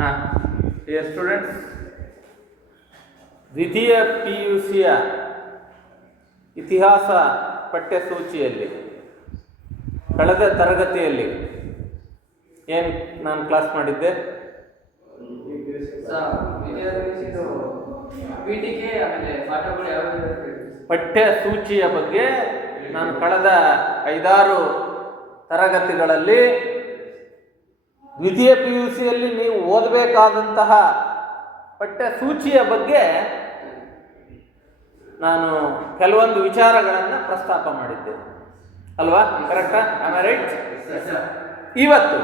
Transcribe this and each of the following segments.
Dear students, ದ್ವಿತೀಯ PUCಯ ಇತಿಹಾಸ ಪಠ್ಯಸೂಚಿಯಲ್ಲಿ ಕಳೆದ ತರಗತಿಯಲ್ಲಿ ಏನು ನಾನು ಕ್ಲಾಸ್ ಮಾಡಿದ್ದೆ? ಪಠ್ಯಸೂಚಿಯ ಬಗ್ಗೆ ನಾನು ಕಳೆದ 5-6 ತರಗತಿಗಳಲ್ಲಿ ದ್ವಿತೀಯ PUCಯಲ್ಲಿ ನೀವು ಓದಬೇಕಾದಂತಹ ಪಠ್ಯಸೂಚಿಯ ಬಗ್ಗೆ ನಾನು ಕೆಲವೊಂದು ವಿಚಾರಗಳನ್ನು ಪ್ರಸ್ತಾಪ ಮಾಡಿದ್ದೆ ಅಲ್ವಾ? ಕರೆಕ್ಟಾ? Am I right? ಇವತ್ತು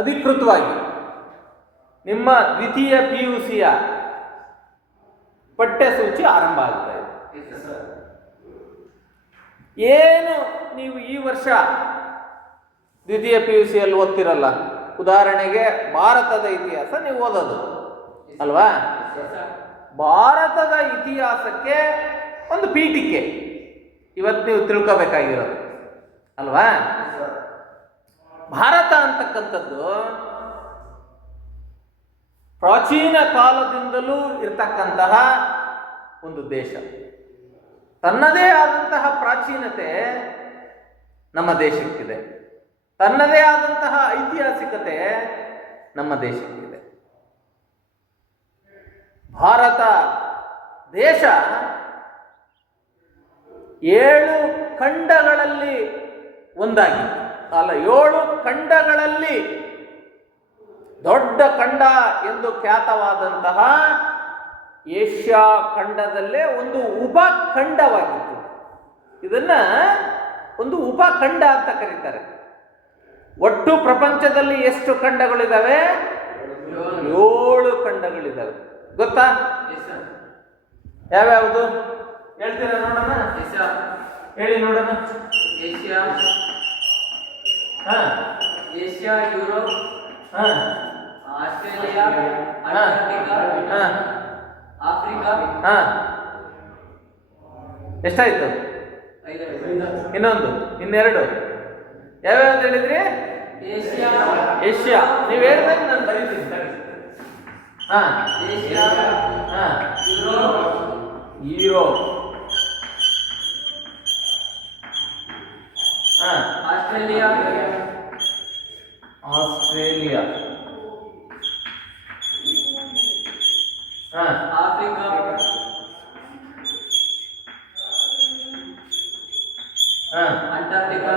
ಅಧಿಕೃತವಾಗಿ ನಿಮ್ಮ ದ್ವಿತೀಯ PUCಯ ಪಠ್ಯಸೂಚಿ ಆರಂಭ ಆಗ್ತಾ ಇದೆ. ಏನು ನೀವು ಈ ವರ್ಷ ದ್ವಿತೀಯ PUCಯಲ್ಲಿ ಓದ್ತಿರಲ್ಲ, ಉದಾಹರಣೆಗೆ ಭಾರತದ ಇತಿಹಾಸ ನೀವು ಓದೋದು ಅಲ್ವಾ? ಭಾರತದ ಇತಿಹಾಸಕ್ಕೆ ಒಂದು ಪೀಠಿಕೆ ಇವತ್ತು ನೀವು ತಿಳ್ಕೋಬೇಕಾಗಿರೋದು ಅಲ್ವಾ? ಭಾರತ ಅಂತಕ್ಕಂಥದ್ದು ಪ್ರಾಚೀನ ಕಾಲದಿಂದಲೂ ಇರತಕ್ಕಂತಹ ಒಂದು ದೇಶ. ತನ್ನದೇ ಆದಂತಹ ಪ್ರಾಚೀನತೆ ನಮ್ಮ ದೇಶಕ್ಕಿದೆ, ತನ್ನದೇ ಆದಂತಹ ಐತಿಹಾಸಿಕತೆ ನಮ್ಮ ದೇಶಕ್ಕಿದೆ. ಭಾರತ ದೇಶ 7 ಖಂಡಗಳಲ್ಲಿ ಒಂದಾಗಿತ್ತು. 7 ಖಂಡಗಳಲ್ಲಿ ದೊಡ್ಡ ಖಂಡ ಎಂದು ಖ್ಯಾತವಾದಂತಹ ಏಷ್ಯಾ ಖಂಡದಲ್ಲೇ ಒಂದು ಉಪಖಂಡವಾಗಿತ್ತು. ಇದನ್ನ ಒಂದು ಉಪಖಂಡ ಅಂತ ಕರೀತಾರೆ. ಒಟ್ಟು ಪ್ರಪಂಚದಲ್ಲಿ ಎಷ್ಟು ಖಂಡಗಳಿದ್ದಾವೆ? 7 ಖಂಡಗಳಿದ್ದಾವೆ. ಗೊತ್ತಾ? ಯಾವ್ಯಾವುದು ಹೇಳ್ತೀರಾ ನೋಡೋಣ? ಹೇಳಿ ನೋಡೋಣ. Asia, Europe, Australia, Antarctica, Africa. ಎಷ್ಟಾಯ್ತು? ಇನ್ನೊಂದು, ಇನ್ನೆರಡು. ಯಾವ್ಯಾವ್ದು ಹೇಳಿದ್ರಿ? ಏಷ್ಯಾ. ನೀವು ಹೇಳಿದಾಗ ನಾನು ಬರೀತೀನಿ. Asia, Europe, Australia, Africa, Antarctica,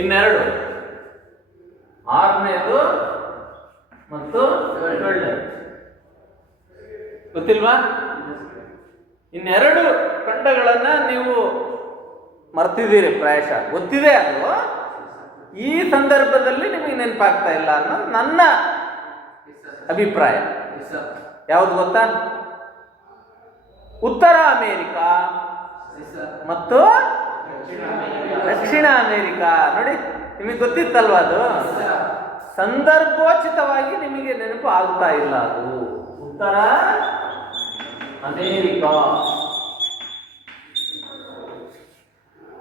ಇನ್ನೆರಡು, 6ನೇದು ಮತ್ತು 7ನೇದು ಗೊತ್ತಿಲ್ವಾ? ಇನ್ನೆರಡು ಖಂಡಗಳನ್ನ ನೀವು ಮರ್ತಿದ್ದೀರಿ, ಪ್ರಾಯಶಃ ಗೊತ್ತಿದೆ. ಅದು ಈ ಸಂದರ್ಭದಲ್ಲಿ ನಿಮಗೆ ನೆನಪಾಗ್ತಾ ಇಲ್ಲ ಅನ್ನೋದು ನನ್ನ ಅಭಿಪ್ರಾಯ. ಯಾವುದು ಗೊತ್ತಾ? ಉತ್ತರ ಅಮೇರಿಕಾ ಮತ್ತು ದಕ್ಷಿಣ ಅಮೇರಿಕಾ. ನೋಡಿ, ನಿಮಗೆ ಗೊತ್ತಿತ್ತಲ್ವಾ? ಅದು ಸಂದರ್ಭೋಚಿತವಾಗಿ ನಿಮಗೆ ನೆನಪು ಆಗ್ತಾ ಇಲ್ಲ. ಅದು ಉತ್ತರ ಅಮೇರಿಕಾ,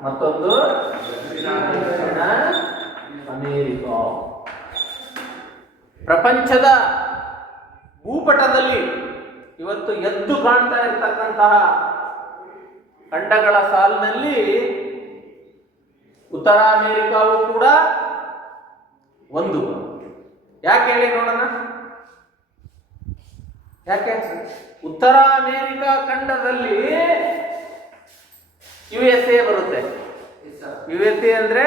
ಮತ್ತೊಂದು ದಕ್ಷಿಣ ಅಮೇರಿಕಾ. ಪ್ರಪಂಚದ ಭೂಪಟದಲ್ಲಿ ಇವತ್ತು ಎದ್ದು ಕಾಣ್ತಾ ಇರತಕ್ಕಂತಹ ಖಂಡಗಳ ಸಾಲಿನಲ್ಲಿ ಉತ್ತರ ಅಮೇರಿಕಾವು ಕೂಡ ಒಂದು. ಯಾಕೆ ಹೇಳಿ ನೋಡೋಣ? ಯಾಕೆ? ಉತ್ತರ ಅಮೇರಿಕಾ ಖಂಡದಲ್ಲಿ USA ಬರುತ್ತೆ. USA ಅಂದ್ರೆ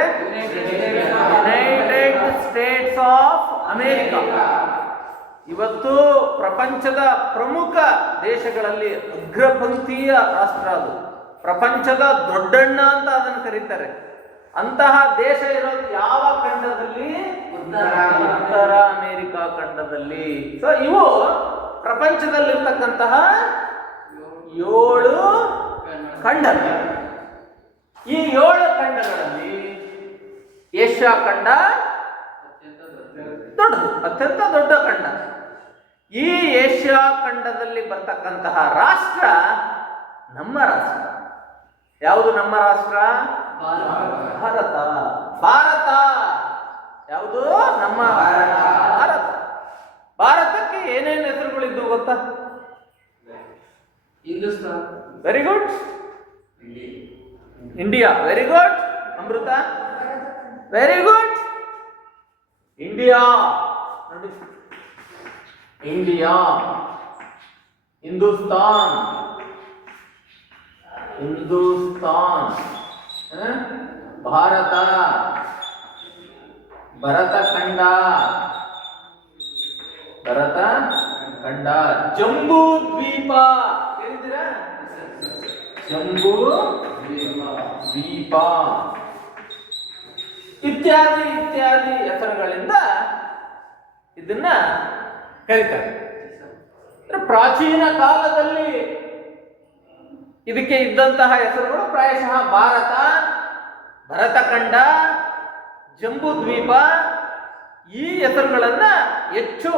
ಯುನೈಟೆಡ್ ಸ್ಟೇಟ್ಸ್ ಆಫ್ ಅಮೇರಿಕಾ. ಇವತ್ತು ಪ್ರಪಂಚದ ಪ್ರಮುಖ ದೇಶಗಳಲ್ಲಿ ಅಗ್ರಪಂಕ್ತಿಯ ರಾಷ್ಟ್ರ. ಅದು ಪ್ರಪಂಚದ ದೊಡ್ಡಣ್ಣ ಅಂತ ಅದನ್ನು ಕರೀತಾರೆ. ಅಂತಹ ದೇಶ ಇರೋದು ಯಾವ ಖಂಡದಲ್ಲಿ? ಉತ್ತರ ಅಮೇರಿಕಾ ಖಂಡದಲ್ಲಿ. ಸೊ ಇವು ಪ್ರಪಂಚದಲ್ಲಿರ್ತಕ್ಕಂತಹ 7 ಖಂಡಗಳು. ಈ 7 ಖಂಡಗಳಲ್ಲಿ ಏಷ್ಯಾ ಖಂಡ ದೊಡ್ಡದು, ಅತ್ಯಂತ ದೊಡ್ಡ ಖಂಡ. ಈ ಏಷ್ಯಾ ಖಂಡದಲ್ಲಿ ಬರ್ತಕ್ಕಂತಹ ರಾಷ್ಟ್ರ ನಮ್ಮ ರಾಷ್ಟ್ರ. ಯಾವುದು ನಮ್ಮ ರಾಷ್ಟ್ರ? ಭಾರತ. ಭಾರತ ಯಾವುದು? ನಮ್ಮ ಭಾರತ. ಭಾರತಕ್ಕೆ ಏನೇನು ಹೆಸರುಗಳಿದ್ದು ಗೊತ್ತಾ? Hindustan. Very good. India. Very good. ಅಮೃತ. Very good. ಇಂಡಿಯಾ ನೋಡಿ. ಇಂಡಿಯಾ, ಹಿಂದೂಸ್ತಾನ್, ಹಿಂದೂಸ್ತಾನ್, ಭಾರತ, ಭರತ ಖಂಡ, ಭರತ ಖಂಡ, ಜಂಬೂ ದ್ವೀಪ ಕೇಳಿದ್ದೀರಾ? ಜಂಬೂ ದ್ವೀಪ ಇತ್ಯಾದಿ ಇತ್ಯಾದಿ ಹೆಸರುಗಳಿಂದ ಇದನ್ನ ಕರೀತಾರೆ. ಪ್ರಾಚೀನ ಕಾಲದಲ್ಲಿ ಇದಕ್ಕೆ ಇದ್ದಂತಹ ಹೆಸರುಗಳು ಪ್ರಾಯಶಃ ಭಾರತ, ಭರತಖಂಡ, ಜಂಬೂ ದ್ವೀಪ ಈ ಹೆಸರುಗಳನ್ನ ಹೆಚ್ಚು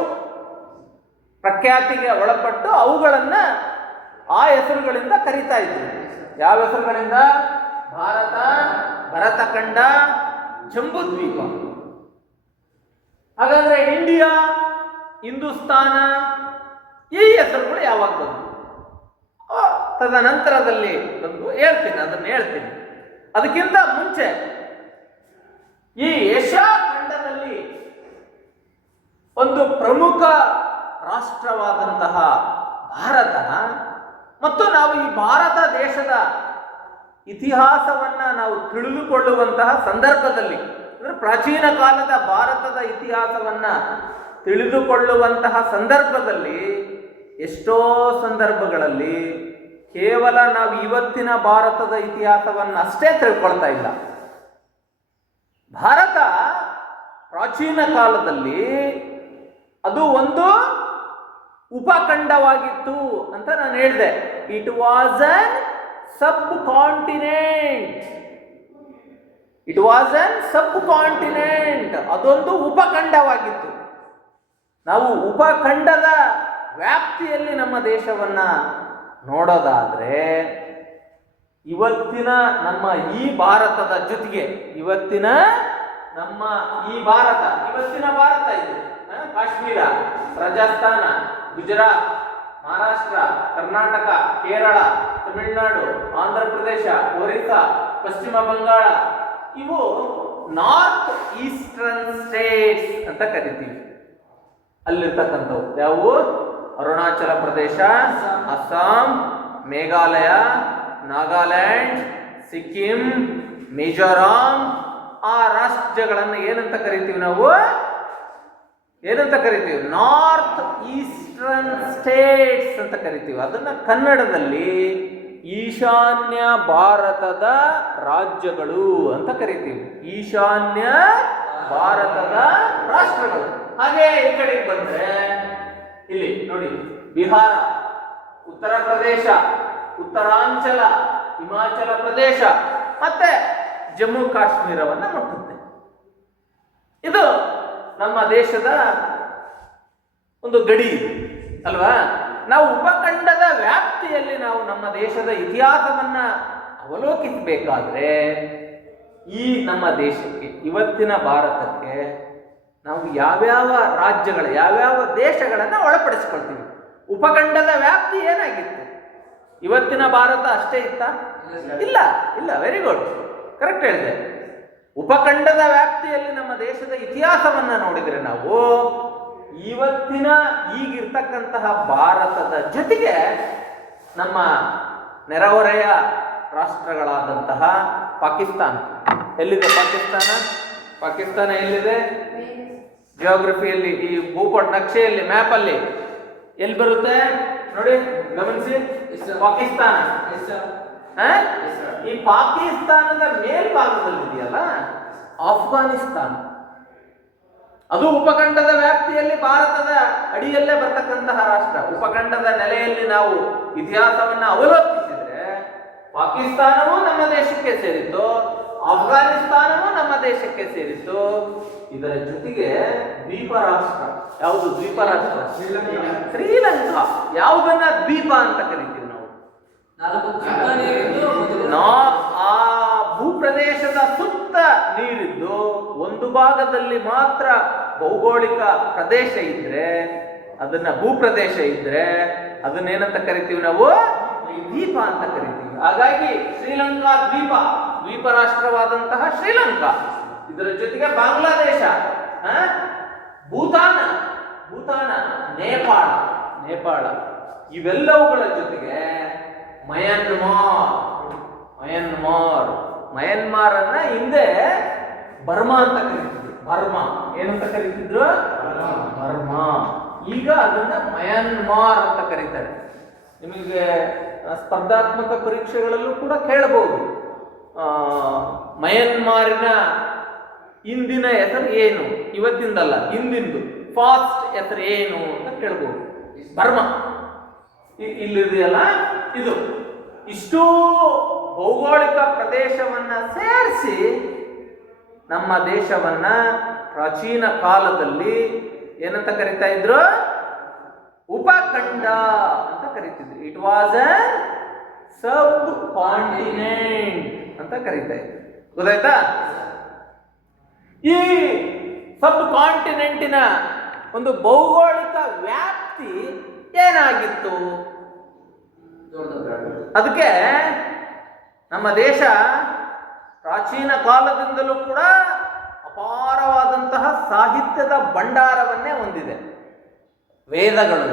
ಪ್ರಖ್ಯಾತಿಗೆ ಒಳಪಟ್ಟು ಅವುಗಳನ್ನ ಆ ಹೆಸರುಗಳಿಂದ ಕರೀತಾ ಇದ್ರು. ಯಾವ ಹೆಸರುಗಳಿಂದ? ಭಾರತ, ಭರತಖಂಡ, ಜಂಬೂ ದ್ವೀಪ. ಹಾಗಾದ್ರೆ ಇಂಡಿಯಾ, ಹಿಂದೂಸ್ತಾನ ಈ ಹೆಸರುಗಳು ಯಾವಾಗ ಬಂದು? ತದನಂತರದಲ್ಲಿ ಬಂದು ಹೇಳ್ತೀನಿ, ಅದನ್ನು ಹೇಳ್ತೀನಿ. ಅದಕ್ಕಿಂತ ಮುಂಚೆ ಈ ಏಷ್ಯಾ ಖಂಡದಲ್ಲಿ ಒಂದು ಪ್ರಮುಖ ರಾಷ್ಟ್ರವಾದಂತಹ ಭಾರತ ಮತ್ತು ನಾವು ಈ ಭಾರತ ದೇಶದ ಇತಿಹಾಸವನ್ನ ನಾವು ತಿಳಿದುಕೊಳ್ಳುವಂತಹ ಸಂದರ್ಭದಲ್ಲಿ, ಅಂದರೆ ಪ್ರಾಚೀನ ಕಾಲದ ಭಾರತದ ಇತಿಹಾಸವನ್ನ ತಿಳಿದುಕೊಳ್ಳುವಂತಹ ಸಂದರ್ಭದಲ್ಲಿ ಎಷ್ಟೋ ಸಂದರ್ಭಗಳಲ್ಲಿ ಕೇವಲ ನಾವು ಇವತ್ತಿನ ಭಾರತದ ಇತಿಹಾಸವನ್ನು ಅಷ್ಟೇ ತಿಳ್ಕೊಳ್ತಾ ಇಲ್ಲ. ಭಾರತ ಪ್ರಾಚೀನ ಕಾಲದಲ್ಲಿ ಅದು ಒಂದು ಉಪಖಂಡವಾಗಿತ್ತು ಅಂತ ನಾನು ಹೇಳಿದೆ. It was an sub continent. It was an sub continent. ಅದೊಂದು ಉಪಖಂಡವಾಗಿತ್ತು. ನಾವು ಉಪಖಂಡದ ವ್ಯಾಪ್ತಿಯಲ್ಲಿ ನಮ್ಮ ದೇಶವನ್ನ ನೋಡೋದಾದ್ರೆ ಇವತ್ತಿನ ನಮ್ಮ ಈ ಭಾರತದ ಜೊತೆಗೆ ಇವತ್ತಿನ ನಮ್ಮ ಈ ಭಾರತ, ಇವತ್ತಿನ ಭಾರತ ಇದು ಕಾಶ್ಮೀರ, ರಾಜಸ್ಥಾನ, ಗುಜರಾತ್, ಮಹಾರಾಷ್ಟ್ರ, ಕರ್ನಾಟಕ, ಕೇರಳ, ತಮಿಳುನಾಡು, ಆಂಧ್ರ ಪ್ರದೇಶ, ಒರಿಸ್ಸಾ, ಪಶ್ಚಿಮ ಬಂಗಾಳ ಇವು ನಾರ್ತ್ ಈಸ್ಟರ್ನ್ ಸ್ಟೇಟ್ಸ್ ಅಂತ ಕರಿತೀವಿ. ಅಲ್ಲಿರ್ತಕ್ಕಂಥವು ಯಾವುವು? ಅರುಣಾಚಲ ಪ್ರದೇಶ, ಅಸ್ಸಾಂ, ಮೇಘಾಲಯ, ನಾಗಾಲ್ಯಾಂಡ್, ಸಿಕ್ಕಿಂ, ಮಿಜೋರಾಂ. ಆ ರಾಜ್ಯಗಳನ್ನು ಏನಂತ ಕರಿತೀವಿ ನಾವು? ಏನಂತ ಕರಿತೀವಿ? ನಾರ್ತ್ ಈಸ್ಟರ್ನ್ ಸ್ಟೇಟ್ಸ್ ಅಂತ ಕರಿತೀವಿ. ಅದನ್ನ ಕನ್ನಡದಲ್ಲಿ ಈಶಾನ್ಯ ಭಾರತದ ರಾಜ್ಯಗಳು ಅಂತ ಕರಿತೀವಿ. ಈಶಾನ್ಯ ಭಾರತದ ರಾಷ್ಟ್ರಗಳು. ಹಾಗೆ ಈ ಕಡೆಗೆ ಬಂದ್ರೆ ಇಲ್ಲಿ ನೋಡಿ, ಬಿಹಾರ, ಉತ್ತರ ಪ್ರದೇಶ, ಉತ್ತರಾಂಚಲ, ಹಿಮಾಚಲ ಪ್ರದೇಶ ಮತ್ತೆ ಜಮ್ಮು ಕಾಶ್ಮೀರವನ್ನ ಮುಟ್ಟುತ್ತೆ. ಇದು ನಮ್ಮ ದೇಶದ ಒಂದು ಗಡಿ ಅಲ್ವಾ? ನಾವು ಉಪಖಂಡದ ವ್ಯಾಪ್ತಿಯಲ್ಲಿ ನಾವು ನಮ್ಮ ದೇಶದ ಇತಿಹಾಸವನ್ನ ಅವಲೋಕಿಸಬೇಕಾದ್ರೆ ಈ ನಮ್ಮ ದೇಶಕ್ಕೆ, ಇವತ್ತಿನ ಭಾರತಕ್ಕೆ ನಾವು ಯಾವ್ಯಾವ ರಾಜ್ಯಗಳ, ಯಾವ್ಯಾವ ದೇಶಗಳನ್ನ ಒಳಪಡಿಸಿಕೊಳ್ತೀವಿ. ಉಪಖಂಡದ ವ್ಯಾಪ್ತಿ ಏನಾಗಿತ್ತು? ಇವತ್ತಿನ ಭಾರತ ಅಷ್ಟೇ ಇತ್ತ? ಇಲ್ಲ ಇಲ್ಲ. ವೆರಿ ಗುಡ್, ಕರೆಕ್ಟ್ ಹೇಳಿದೆ. ಉಪಖಂಡದ ವ್ಯಾಪ್ತಿಯಲ್ಲಿ ನಮ್ಮ ದೇಶದ ಇತಿಹಾಸವನ್ನ ನೋಡಿದ್ರೆ ನಾವು ಇವತ್ತಿನ ಈಗಿರ್ತಕ್ಕಂತಹ ಭಾರತದ ಜೊತೆಗೆ ನಮ್ಮ ನೆರೆಹೊರೆಯ ರಾಷ್ಟ್ರಗಳಾದಂತಹ ಪಾಕಿಸ್ತಾನ. ಎಲ್ಲಿದೆ ಪಾಕಿಸ್ತಾನ? ಪಾಕಿಸ್ತಾನ ಎಲ್ಲಿದೆ? ಜಿಯೋಗ್ರಫಿಯಲ್ಲಿ, ಈ ಭೂಪಟ ನಕ್ಷೆಯಲ್ಲಿ, ಮ್ಯಾಪ್ ಅಲ್ಲಿ ಎಲ್ಲಿ ಬರುತ್ತೆ ನೋಡಿ, ಗಮನಿಸಿ. ಪಾಕಿಸ್ತಾನ. ಈ ಪಾಕಿಸ್ತಾನದ ಮೇಲ್ಭಾಗದಲ್ಲಿ ಇದೆಯಲ್ಲ ಆಫ್ಘಾನಿಸ್ತಾನ. ಅದು ಉಪಖಂಡದ ವ್ಯಾಪ್ತಿಯಲ್ಲಿ ಭಾರತದ ಅಡಿಯಲ್ಲೇ ಬರ್ತಕ್ಕಂತಹ ರಾಷ್ಟ್ರ. ಉಪಖಂಡದ ನೆಲೆಯಲ್ಲಿ ನಾವು ಇತಿಹಾಸವನ್ನ ಅವಲೋಕಿಸಿದ್ರೆ ಪಾಕಿಸ್ತಾನವೂ ನಮ್ಮ ದೇಶಕ್ಕೆ ಸೇರಿತ್ತು, ಅಫ್ಘಾನಿಸ್ತಾನವೂ ನಮ್ಮ ದೇಶಕ್ಕೆ ಸೇರಿತ್ತು. ಇದರ ಜೊತೆಗೆ ದ್ವೀಪ ರಾಷ್ಟ್ರ. ಯಾವುದು ದ್ವೀಪ ರಾಷ್ಟ್ರ? ಶ್ರೀಲಂಕಾ. ಯಾವುದನ್ನ ದ್ವೀಪ ಅಂತ ಕರಿತೀವಿ ನಾವು? ಆ ಭೂಪ್ರದೇಶ ಒಂದು ಭಾಗದಲ್ಲಿ ಮಾತ್ರ ಭೌಗೋಳಿಕ ಪ್ರದೇಶ ಇದ್ರೆ, ಅದನ್ನ ಭೂಪ್ರದೇಶ ಇದ್ರೆ ಅದನ್ನೇನಂತ ಕರಿತೀವಿ ನಾವು? ದ್ವೀಪ ಅಂತ ಕರಿತೀವಿ. ಹಾಗಾಗಿ ಶ್ರೀಲಂಕಾ ದ್ವೀಪ ರಾಷ್ಟ್ರವಾದಂತಹ ಶ್ರೀಲಂಕಾ, ಇದರ ಜೊತೆಗೆ ಬಾಂಗ್ಲಾದೇಶ, ಭೂತಾನ, ನೇಪಾಳ ಇವೆಲ್ಲವುಗಳ ಜೊತೆಗೆ ಮಯನ್ಮಾರ್ ಅನ್ನ ಹಿಂದೆ ಬರ್ಮಾ ಅಂತ ಕರೀತಿದ್ರು. ಏನಂತ ಕರೀತಿದ್ರು? ಬರ್ಮಾ. ಈಗ ಅದನ್ನ ಮಯನ್ಮಾರ್ ಅಂತ ಕರೀತಾರೆ. ನಿಮಗೆ ಸ್ಪರ್ಧಾತ್ಮಕ ಪರೀಕ್ಷೆಗಳಲ್ಲೂ ಕೂಡ ಕೇಳಬಹುದು, ಮಯನ್ಮಾರಿನ ಇಂದಿನ ಹೆಸರು ಏನು, ಇವತ್ತಿಂದಲ್ಲ ಹಿಂದಿಂದು ಫಾಸ್ಟ್ ಹೆಸರು ಏನು ಅಂತ ಕೇಳಬಹುದು. ಬರ್ಮಾ ಇಲ್ಲಿದೆಯಲ್ಲ, ಇದು ಇಷ್ಟೂ ಭೌಗೋಳಿಕ ಪ್ರದೇಶವನ್ನ ಸೇರಿಸಿ ನಮ್ಮ ದೇಶವನ್ನ ಪ್ರಾಚೀನ ಕಾಲದಲ್ಲಿ ಏನಂತ ಕರೀತಾ ಇದ್ರು? ಉಪಖಂಡ ಅಂತ ಕರೀತಿದ್ರು. It was a subcontinent ಅಂತ ಕರೀತಾ ಇದ್ರು. ಗೊತ್ತಾಯ್ತಾ? ಈ ಸಬ್ ಕಾಂಟಿನೆಂಟಿನ ಒಂದು ಭೌಗೋಳಿಕ ವ್ಯಾಪ್ತಿ ಏನಾಗಿತ್ತು? ಅದಕ್ಕೆ ನಮ್ಮ ದೇಶ ಪ್ರಾಚೀನ ಕಾಲದಿಂದಲೂ ಕೂಡ ಅಪಾರವಾದಂತಹ ಸಾಹಿತ್ಯದ ಭಂಡಾರವನ್ನೇ ಹೊಂದಿದೆ. ವೇದಗಳು,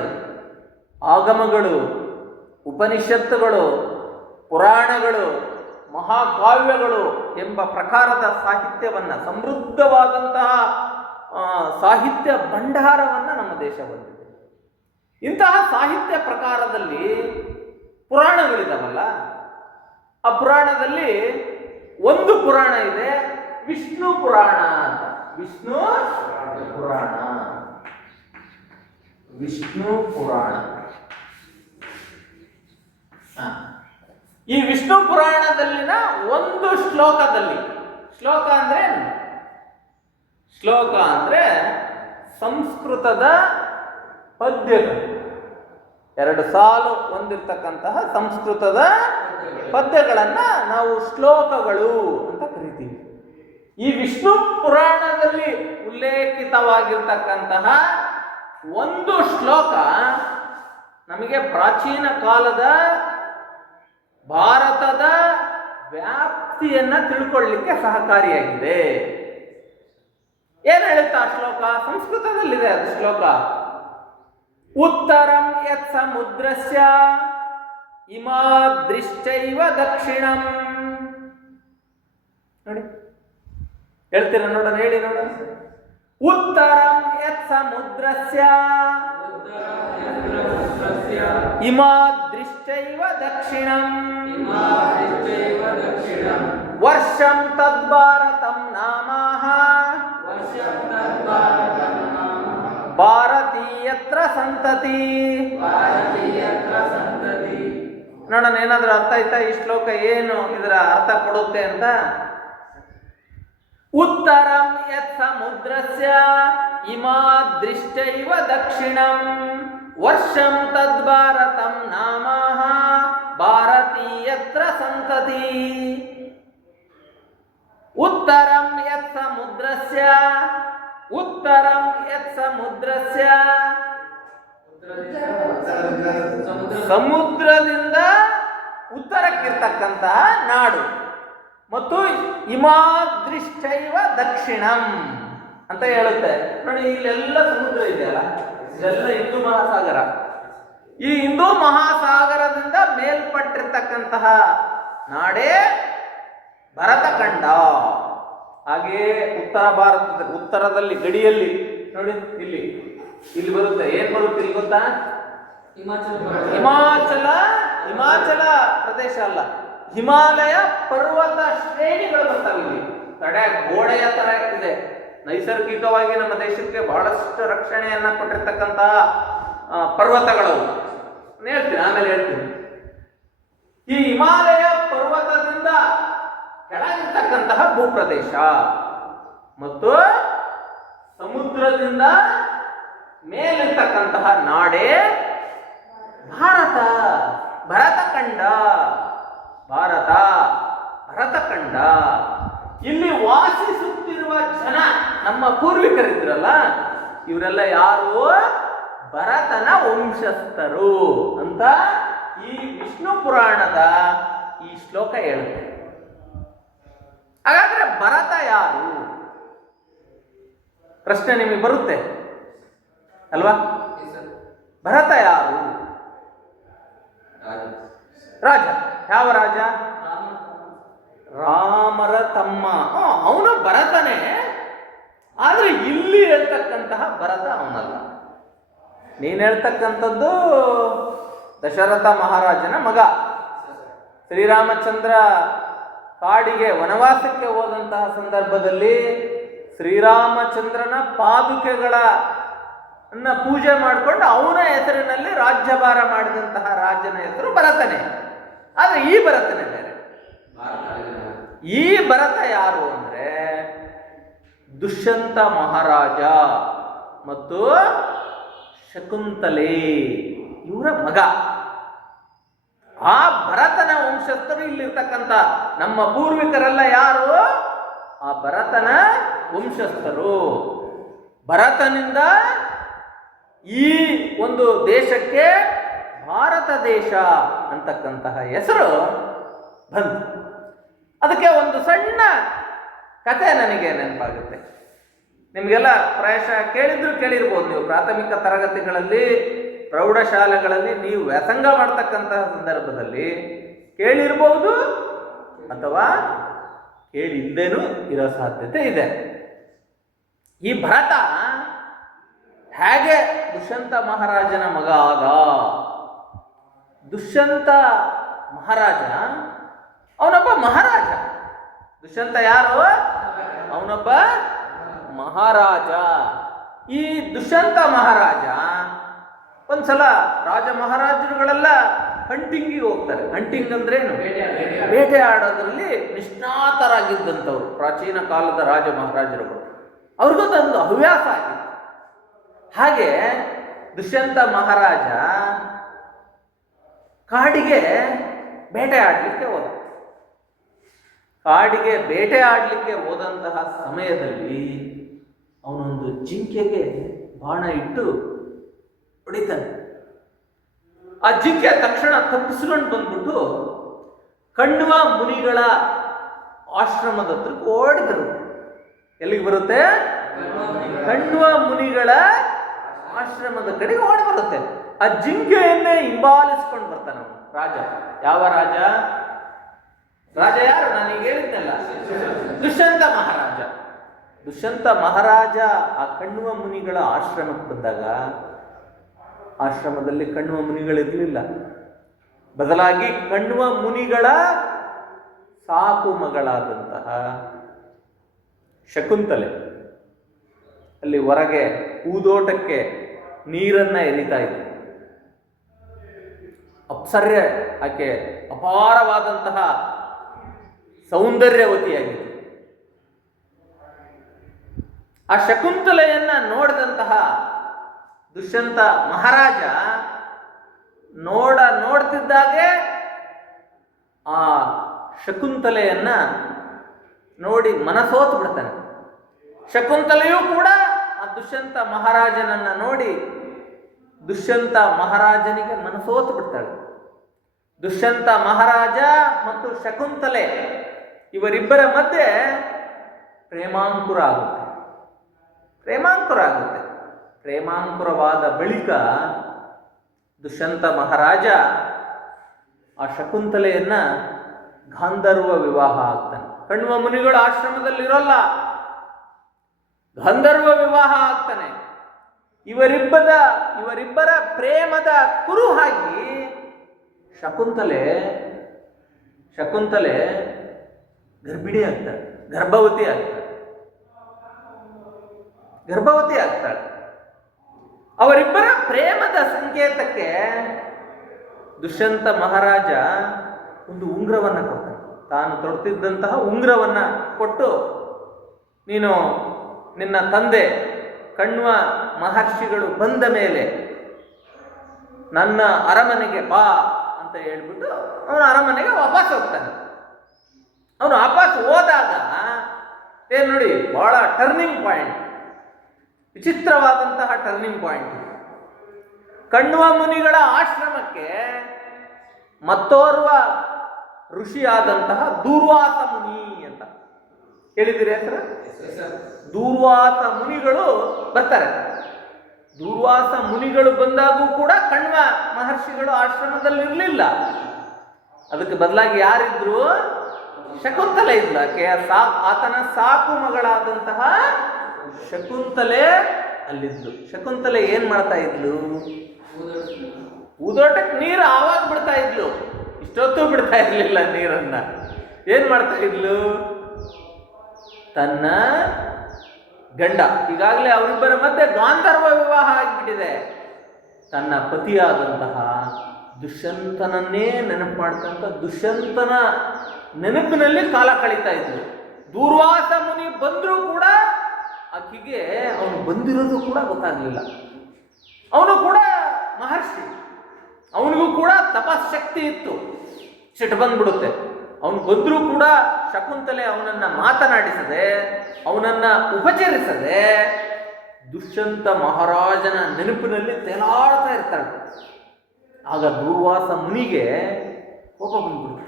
ಆಗಮಗಳು, ಉಪನಿಷತ್ತುಗಳು, ಪುರಾಣಗಳು, ಮಹಾಕಾವ್ಯಗಳು ಎಂಬ ಪ್ರಕಾರದ ಸಾಹಿತ್ಯವನ್ನ, ಸಮೃದ್ಧವಾದಂತಹ ಸಾಹಿತ್ಯ ಭಂಡಾರವನ್ನ ನಮ್ಮ ದೇಶ ಹೊಂದಿದೆ. ಇಂತಹ ಸಾಹಿತ್ಯ ಪ್ರಕಾರದಲ್ಲಿ ಪುರಾಣಗಳಿದಾವಲ್ಲ, ಆ ಪುರಾಣದಲ್ಲಿ ಒಂದು ಪುರಾಣ ಇದೆ, ವಿಷ್ಣು ಪುರಾಣ ಅಂತ. ವಿಷ್ಣು ಪುರಾಣ. ಈ ವಿಷ್ಣು ಪುರಾಣದಲ್ಲಿನ ಒಂದು ಶ್ಲೋಕದಲ್ಲಿ, ಶ್ಲೋಕ ಅಂದ್ರೆ ಸಂಸ್ಕೃತದ ಪದ್ಯಗಳು, 2 ಸಾಲು ಹೊಂದಿರತಕ್ಕಂತಹ ಸಂಸ್ಕೃತದ ಪದ್ಯಗಳನ್ನ ನಾವು ಶ್ಲೋಕಗಳು ಅಂತ ಕರಿತೀವಿ. ಈ ವಿಷ್ಣು ಪುರಾಣದಲ್ಲಿ ಉಲ್ಲೇಖಿತವಾಗಿರ್ತಕ್ಕಂತಹ ಒಂದು ಶ್ಲೋಕ ನಮಗೆ ಪ್ರಾಚೀನ ಕಾಲದ ಭಾರತದ ವ್ಯಾಪ್ತಿಯನ್ನ ತಿಳ್ಕೊಳ್ಳಿಕ್ಕೆ ಸಹಕಾರಿಯಾಗಿದೆ. ಏನ್ ಹೇಳುತ್ತಾ ಆ ಶ್ಲೋಕ? ಸಂಸ್ಕೃತದಲ್ಲಿದೆ ಅದು ಶ್ಲೋಕ. ಉತ್ತರಂ ಯತ್ ಸಮುದ್ರಸ್ಯ ಇಮಾದೃಶ್ಚೈವ ದಕ್ಷಿಣಂ. ನೋಡಿ, ಹೇಳ್ತೀರಾ? ನೋಡೋಣ, ಹೇಳಿ ನೋಡೋಣ. ಉತ್ತರಂ ಯತ್ ಸಮುದ್ರಸ್ಯ ಇಮಾದೃಶ್ಚೈವ ದಕ್ಷಿಣಂ ವರ್ಷಂ ತದ್ಭಾರತಂ ನಾಮಃ ಭಾರತೀಯತ್ರ ಸಂತತಿ. ನೋಡೋಣ, ಏನಾದ್ರೂ ಅರ್ಥ ಆಯ್ತಾ ಈ ಶ್ಲೋಕ? ಏನು ಇದರ ಅರ್ಥ ಕೊಡುತ್ತೆ ಅಂತ. ಉತ್ತರಂ ಯತ್ ಸಮುದ್ರಸ್ಯ ಇಮಾದೃಶ್ಚೈವ ದಕ್ಷಿಣಂ ವರ್ಷಂ ತದ್ಭಾರತಂ ನಾಮಃ ಭಾರತೀಯತ್ರ ಸಂತತಿ. ಉತ್ತರಂ ಯತ್ ಸಮುದ್ರಸ್ಯ ಸಮುದ್ರದಿಂದ ಉತ್ತರಕ್ಕಿರ್ತಕ್ಕಂತಹ ನಾಡು, ಮತ್ತು ಇಮಾದೃಶ್ಚೈವ ದಕ್ಷಿಣಂ ಅಂತ ಹೇಳುತ್ತೆ. ನೋಡಿ, ಇಲ್ಲೆಲ್ಲ ಸಮುದ್ರ ಇದೆಯಲ್ಲ, ಇದೆಲ್ಲ ಹಿಂದೂ ಮಹಾಸಾಗರ. ಈ ಹಿಂದೂ ಮಹಾಸಾಗರದಿಂದ ಮೇಲ್ಪಟ್ಟಿರ್ತಕ್ಕಂತಹ ನಾಡೇ ಭರತಖಂಡ. ಹಾಗೆಯೇ ಉತ್ತರ ಭಾರತದ ಉತ್ತರದಲ್ಲಿ ಗಡಿಯಲ್ಲಿ ನೋಡಿ, ಇಲ್ಲಿ ಬರುತ್ತೆ. ಏನ್ ಬರುತ್ತೆ ಇಲ್ಲಿ ಗೊತ್ತಾ? ಹಿಮಾಚಲ ಪ್ರದೇಶ ಅಲ್ಲ, ಹಿಮಾಲಯ ಪರ್ವತ ಶ್ರೇಣಿಗಳು ಬರ್ತವೆ. ಇಲ್ಲಿ ತಡೆ ಗೋಡೆಯ ತರ ಇದೆ. ನೈಸರ್ಗಿಕವಾಗಿ ನಮ್ಮ ದೇಶಕ್ಕೆ ಬಹಳಷ್ಟು ರಕ್ಷಣೆಯನ್ನ ಕೊಟ್ಟಿರ್ತಕ್ಕಂತಹ ಪರ್ವತಗಳು. ಆಮೇಲೆ ಹೇಳ್ತೀನಿ. ಈ ಹಿಮಾಲಯ ಪರ್ವತದಿಂದ ಕೆಳಗಿರ್ತಕ್ಕಂತಹ ಭೂಪ್ರದೇಶ ಮತ್ತು ಸಮುದ್ರದಿಂದ ಮೇಲಿರ್ತಕ್ಕಂತಹ ನಾಡೇ ಭರತಖಂಡ. ಭರತಖಂಡ. ಇಲ್ಲಿ ವಾಸಿಸುತ್ತಿರುವ ಜನ ನಮ್ಮ ಪೂರ್ವಿಕರಿದ್ರಲ್ಲ, ಇವರೆಲ್ಲ ಯಾರು? ಭರತನ ವಂಶಸ್ಥರು ಅಂತ ಈ ವಿಷ್ಣು ಪುರಾಣದ ಈ ಶ್ಲೋಕ ಹೇಳುತ್ತೆ. ಹಾಗಾದ್ರೆ ಭರತ ಯಾರು? ಪ್ರಶ್ನೆ ನಿಮಗೆ ಬರುತ್ತೆ ಅಲ್ವಾ? ಭರತ ಯಾರು? ರಾಜ. ಯಾವ ರಾಜ? ರಾಮರ ತಮ್ಮ. ಅವನು ಭರತನೇ, ಆದ್ರೆ ಇಲ್ಲಿ ಹೇಳ್ತಕ್ಕಂತಹ ಭರತ ಅವನಲ್ಲ. ನೀನು ಹೇಳ್ತಕ್ಕಂಥದ್ದು ದಶರಥ ಮಹಾರಾಜನ ಮಗ. ಶ್ರೀರಾಮಚಂದ್ರ ಕಾಡಿಗೆ ವನವಾಸಕ್ಕೆ ಹೋದಂತಹ ಸಂದರ್ಭದಲ್ಲಿ ಶ್ರೀರಾಮಚಂದ್ರನ ಪಾದುಕೆಗಳ ಪೂಜೆ ಮಾಡಿಕೊಂಡು ಅವನ ಹೆಸರಿನಲ್ಲಿ ರಾಜ್ಯಭಾರ ಮಾಡಿದಂತಹ ರಾಜನ ಹೆಸರು ಭರತನೇ. ಆದ್ರೆ ಈ ಭರತನೇ ಬೇರೆ. ಈ ಭರತ ಯಾರು ಅಂದ್ರೆ ದುಷ್ಯಂತ ಮಹಾರಾಜ ಮತ್ತು ಶಕುಂತಲೆ ಇವರ ಮಗ. ಆ ಭರತನ ವಂಶಸ್ಥರು ಇಲ್ಲಿರ್ತಕ್ಕಂಥ ನಮ್ಮ ಪೂರ್ವಿಕರೆಲ್ಲ ಯಾರು? ಆ ಭರತನ ವಂಶಸ್ಥರು. ಭರತನಿಂದ ಈ ಒಂದು ದೇಶಕ್ಕೆ ಭಾರತ ದೇಶ ಅಂತಕ್ಕಂತಹ ಹೆಸರು ಬಂತು. ಅದಕ್ಕೆ ಒಂದು ಸಣ್ಣ ಕತೆ ನನಗೆ ನೆನಪಾಗುತ್ತೆ. ನಿಮಗೆಲ್ಲ ಪ್ರಾಯಶಃ ಕೇಳಿರ್ಬೋದು. ನೀವು ಪ್ರಾಥಮಿಕ ತರಗತಿಗಳಲ್ಲಿ, ಪ್ರೌಢಶಾಲೆಗಳಲ್ಲಿ ನೀವು ವ್ಯಾಸಂಗ ಮಾಡ್ತಕ್ಕಂತಹ ಸಂದರ್ಭದಲ್ಲಿ ಕೇಳಿರ್ಬೋದು ಅಥವಾ ಕೇಳಿಲ್ಲದೇನೂ ಇರೋ ಸಾಧ್ಯತೆ ಇದೆ. ಈ ಭರತ ಹೇಗೆ ದುಷ್ಯಂತ ಮಹಾರಾಜನ ಮಗ ಆದ? ದುಷ್ಯಂತ ಮಹಾರಾಜ ಅವನೊಬ್ಬ ಮಹಾರಾಜ. ದುಷ್ಯಂತ ಯಾರು? ಅವನೊಬ್ಬ ಮಹಾರಾಜ. ಈ ದುಷ್ಯಂತ ಮಹಾರಾಜ ಒಂದ್ಸಲ ರಾಜ ಮಹಾರಾಜರುಗಳೆಲ್ಲ ಹಂಟಿಂಗಿಗೆ ಹೋಗ್ತಾರೆ. ಹಂಟಿಂಗ್ ಅಂದ್ರೇನು? ಬೇಟೆ ಆಡೋದ್ರಲ್ಲಿ ನಿಷ್ಣಾತರಾಗಿದ್ದಂಥವ್ರು ಪ್ರಾಚೀನ ಕಾಲದ ರಾಜ ಮಹಾರಾಜರುಗಳು. ಅವ್ರಿಗೊಂದೊಂದು ಹವ್ಯಾಸ ಆಗಿತ್ತು. ಹಾಗೆ ದುಷ್ಯಂತ ಮಹಾರಾಜ ಕಾಡಿಗೆ ಬೇಟೆ ಆಡಲಿಕ್ಕೆ ಹೋದ. ಕಾಡಿಗೆ ಬೇಟೆ ಆಡಲಿಕ್ಕೆ ಹೋದಂತಹ ಸಮಯದಲ್ಲಿ ಅವನೊಂದು ಜಿಂಕೆಗೆ ಬಾಣ ಇಟ್ಟು ಹೊಡಿತಾನೆ. ಆ ಜಿಂಕೆ ತಕ್ಷಣ ತಪ್ಪಿಸ್ಕೊಂಡು ಬಂದ್ಬಿಟ್ಟು ಕಣ್ವ ಮುನಿಗಳ ಆಶ್ರಮದ ಹತ್ರಕ್ಕೆ ಓಡಿ ಬರುತ್ತೆ. ಎಲ್ಲಿಗೆ ಬರುತ್ತೆ? ಕಣ್ವ ಮುನಿಗಳ ಆಶ್ರಮದ ಕಡೆಗೆ ಓಡಿ ಬರುತ್ತೆ. ಆ ಜಿಂಕೆಯನ್ನೇ ಹಿಂಬಾಲಿಸ್ಕೊಂಡು ಬರ್ತಾನೆ ಅವನು ರಾಜ. ಯಾವ ರಾಜ? ರಾಜ ಯಾರು? ನಾನೀಗ ಹೇಳಿದ್ನಲ್ಲ, ದುಷ್ಯಂತ ಮಹಾರಾಜ. ದುಷ್ಯಂತ ಮಹಾರಾಜ ಆ ಕಣ್ವ ಮುನಿಗಳ ಆಶ್ರಮಕ್ಕೆ ಬಂದಾಗ ಆಶ್ರಮದಲ್ಲಿ ಕಣ್ವ ಮುನಿಗಳಿರಲಿಲ್ಲ. ಬದಲಾಗಿ ಕಣ್ವ ಮುನಿಗಳ ಸಾಕು ಮಗಳಾದಂತಹ ಶಕುಂತಲೆ ಅಲ್ಲಿ ಹೊರಗೆ ಊದೋಟಕ್ಕೆ ನೀರನ್ನ ಎರಿತಾ ಇದೆ. ಅಪ್ಸರ್ಯ, ಆಕೆ ಅಪಾರವಾದಂತಹ ಸೌಂದರ್ಯವತಿಯಾಗಿದೆ. ಆ ಶಕುಂತಲೆಯನ್ನ ನೋಡಿದಂತಹ ದುಷ್ಯಂತ ಮಹಾರಾಜ ನೋಡ್ತಿದ್ದಾಗೆ ಆ ಶಕುಂತಲೆಯನ್ನ ನೋಡಿ ಮನಸೋತು ಬಿಡ್ತಾನೆ. ಶಕುಂತಲೆಯೂ ಕೂಡ ಆ ದುಷ್ಯಂತ ಮಹಾರಾಜನನ್ನ ನೋಡಿ ದುಷ್ಯಂತ ಮಹಾರಾಜನಿಗೆ ಮನಸೋತು ಬಿಡ್ತಾಳೆ. ದುಷ್ಯಂತ ಮಹಾರಾಜ ಮತ್ತು ಶಕುಂತಲೆ ಇವರಿಬ್ಬರ ಮಧ್ಯೆ ಪ್ರೇಮಾಂಕುರ ಆಗುತ್ತೆ. ಪ್ರೇಮಾಂಕುರವಾದ ಬಳಿಕ ದುಷ್ಯಂತ ಮಹಾರಾಜ ಆ ಶಕುಂತಲೆಯನ್ನ ಗಾಂಧರ್ವ ವಿವಾಹ ಆಗ್ತಾನೆ. ಕಣ್ವ ಮುನಿಗಳ ಆಶ್ರಮದಲ್ಲಿರೋಲ್ಲ, ಗಾಂಧರ್ವ ವಿವಾಹ ಆಗ್ತಾನೆ. ಇವರಿಬ್ಬರ ಪ್ರೇಮದ ಕುರುಹಾಗಿ ಶಕುಂತಲೆ ಗರ್ಭಿಣಿ ಆಗ್ತಾಳೆ, ಗರ್ಭವತಿ ಆಗ್ತಾಳೆ. ಅವರಿಬ್ಬರ ಪ್ರೇಮದ ಸಂಕೇತಕ್ಕೆ ದುಷ್ಯಂತ ಮಹಾರಾಜ ಒಂದು ಉಂಗುರವನ್ನ ಕೊಡ್ತಾನೆ. ತಾನು ತೊಡ್ತಿದ್ದಂತಹ ಉಂಗುರವನ್ನ ಕೊಟ್ಟು, ನೀನು ನಿನ್ನ ತಂದೆ ಕಣ್ವ ಮಹರ್ಷಿಗಳು ಬಂದ ಮೇಲೆ ನನ್ನ ಅರಮನೆಗೆ ಬಾ ಅಂತ ಹೇಳ್ಬಿಟ್ಟು ಅವನು ಅರಮನೆಗೆ ವಾಪಸ್ ಹೋಗ್ತಾನೆ. ಅವನು ವಾಪಸ್ ಹೋದಾಗ ಏನ್ ನೋಡಿ, ಬಹಳ ಟರ್ನಿಂಗ್ ಪಾಯಿಂಟ್, ವಿಚಿತ್ರವಾದಂತಹ ಟರ್ನಿಂಗ್ ಪಾಯಿಂಟ್. ಕಣ್ವ ಮುನಿಗಳ ಆಶ್ರಮಕ್ಕೆ ಮತ್ತೋರ್ವ ಋಷಿಯಾದಂತಹ ದೂರ್ವಾಸ ಮುನಿ ಅಂತ ಕೇಳಿದಿರಿ ಹೆಸರು? ದೂರ್ವಾಸ ಮುನಿಗಳು ಬರ್ತಾರೆ. ದೂರ್ವಾಸ ಮುನಿಗಳು ಬಂದಾಗೂ ಕೂಡ ಕಣ್ವ ಮಹರ್ಷಿಗಳು ಆಶ್ರಮದಲ್ಲಿ ಇರಲಿಲ್ಲ. ಅದಕ್ಕೆ ಬದಲಾಗಿ ಯಾರಿದ್ರು? ಶಕುಂತಲೆ ಇದ್ಲು. ಆತನ ಸಾಕು ಮಗಳಾದಂತಹ ಶಕುಂತಲೆ ಅಲ್ಲಿದ್ಲು. ಶಕುಂತಲೆ ಏನ್ ಮಾಡ್ತಾ ಇದ್ಲು? ಊದೋಟಕ್ಕೆ ನೀರು ಆವಾಗ ಬಿಡ್ತಾ ಇದ್ಲು, ಇಷ್ಟೊತ್ತು ಬಿಡ್ತಾ ಇರ್ಲಿಲ್ಲ ನೀರನ್ನ. ಏನ್ ಮಾಡ್ತಾ ಇದ್ಲು? ತನ್ನ ಗಂಡ, ಈಗಾಗಲೇ ಅವರಿಬ್ಬರ ಮಧ್ಯೆ ಗಾಂಧರ್ವ ವಿವಾಹ ಆಗಿಬಿಟ್ಟಿದೆ, ತನ್ನ ಪತಿಯಾದಂತಹ ದುಷ್ಯಂತನನ್ನೇ ನೆನಪು ಮಾಡ್ತಂತ ದುಷ್ಯಂತನ ನೆನಪಿನಲ್ಲಿ ಕಾಲ ಕಳೀತಾ ಇದ್ಲು. ದೂರ್ವಾಸ ಮುನಿ ಬಂದರೂ ಕೂಡ ಆಕೆಗೆ ಅವನು ಬಂದಿರೋದು ಕೂಡ ಗೊತ್ತಾಗ್ಲಿಲ್ಲ. ಅವನು ಕೂಡ ಮಹರ್ಷಿ, ಅವನಿಗೂ ಕೂಡ ತಪಶಕ್ತಿ ಇತ್ತು. ಸಿಟ್ಟು ಬಂದ್ಬಿಡುತ್ತೆ. ಅವನು ಬಂದರೂ ಕೂಡ ಶಕುಂತಲೆ ಅವನನ್ನ ಮಾತನಾಡಿಸದೆ, ಅವನನ್ನ ಉಪಚರಿಸದೆ ದುಷ್ಯಂತ ಮಹಾರಾಜನ ನೆನಪಿನಲ್ಲಿ ತೇಲಾಡ್ತಾ ಇರ್ತಾಳೆ. ಆಗ ದೂರ್ವಾಸ ಮುನಿಗೆ ಕೋಪ ಬಂದ್ಬಿಡುತ್ತೆ.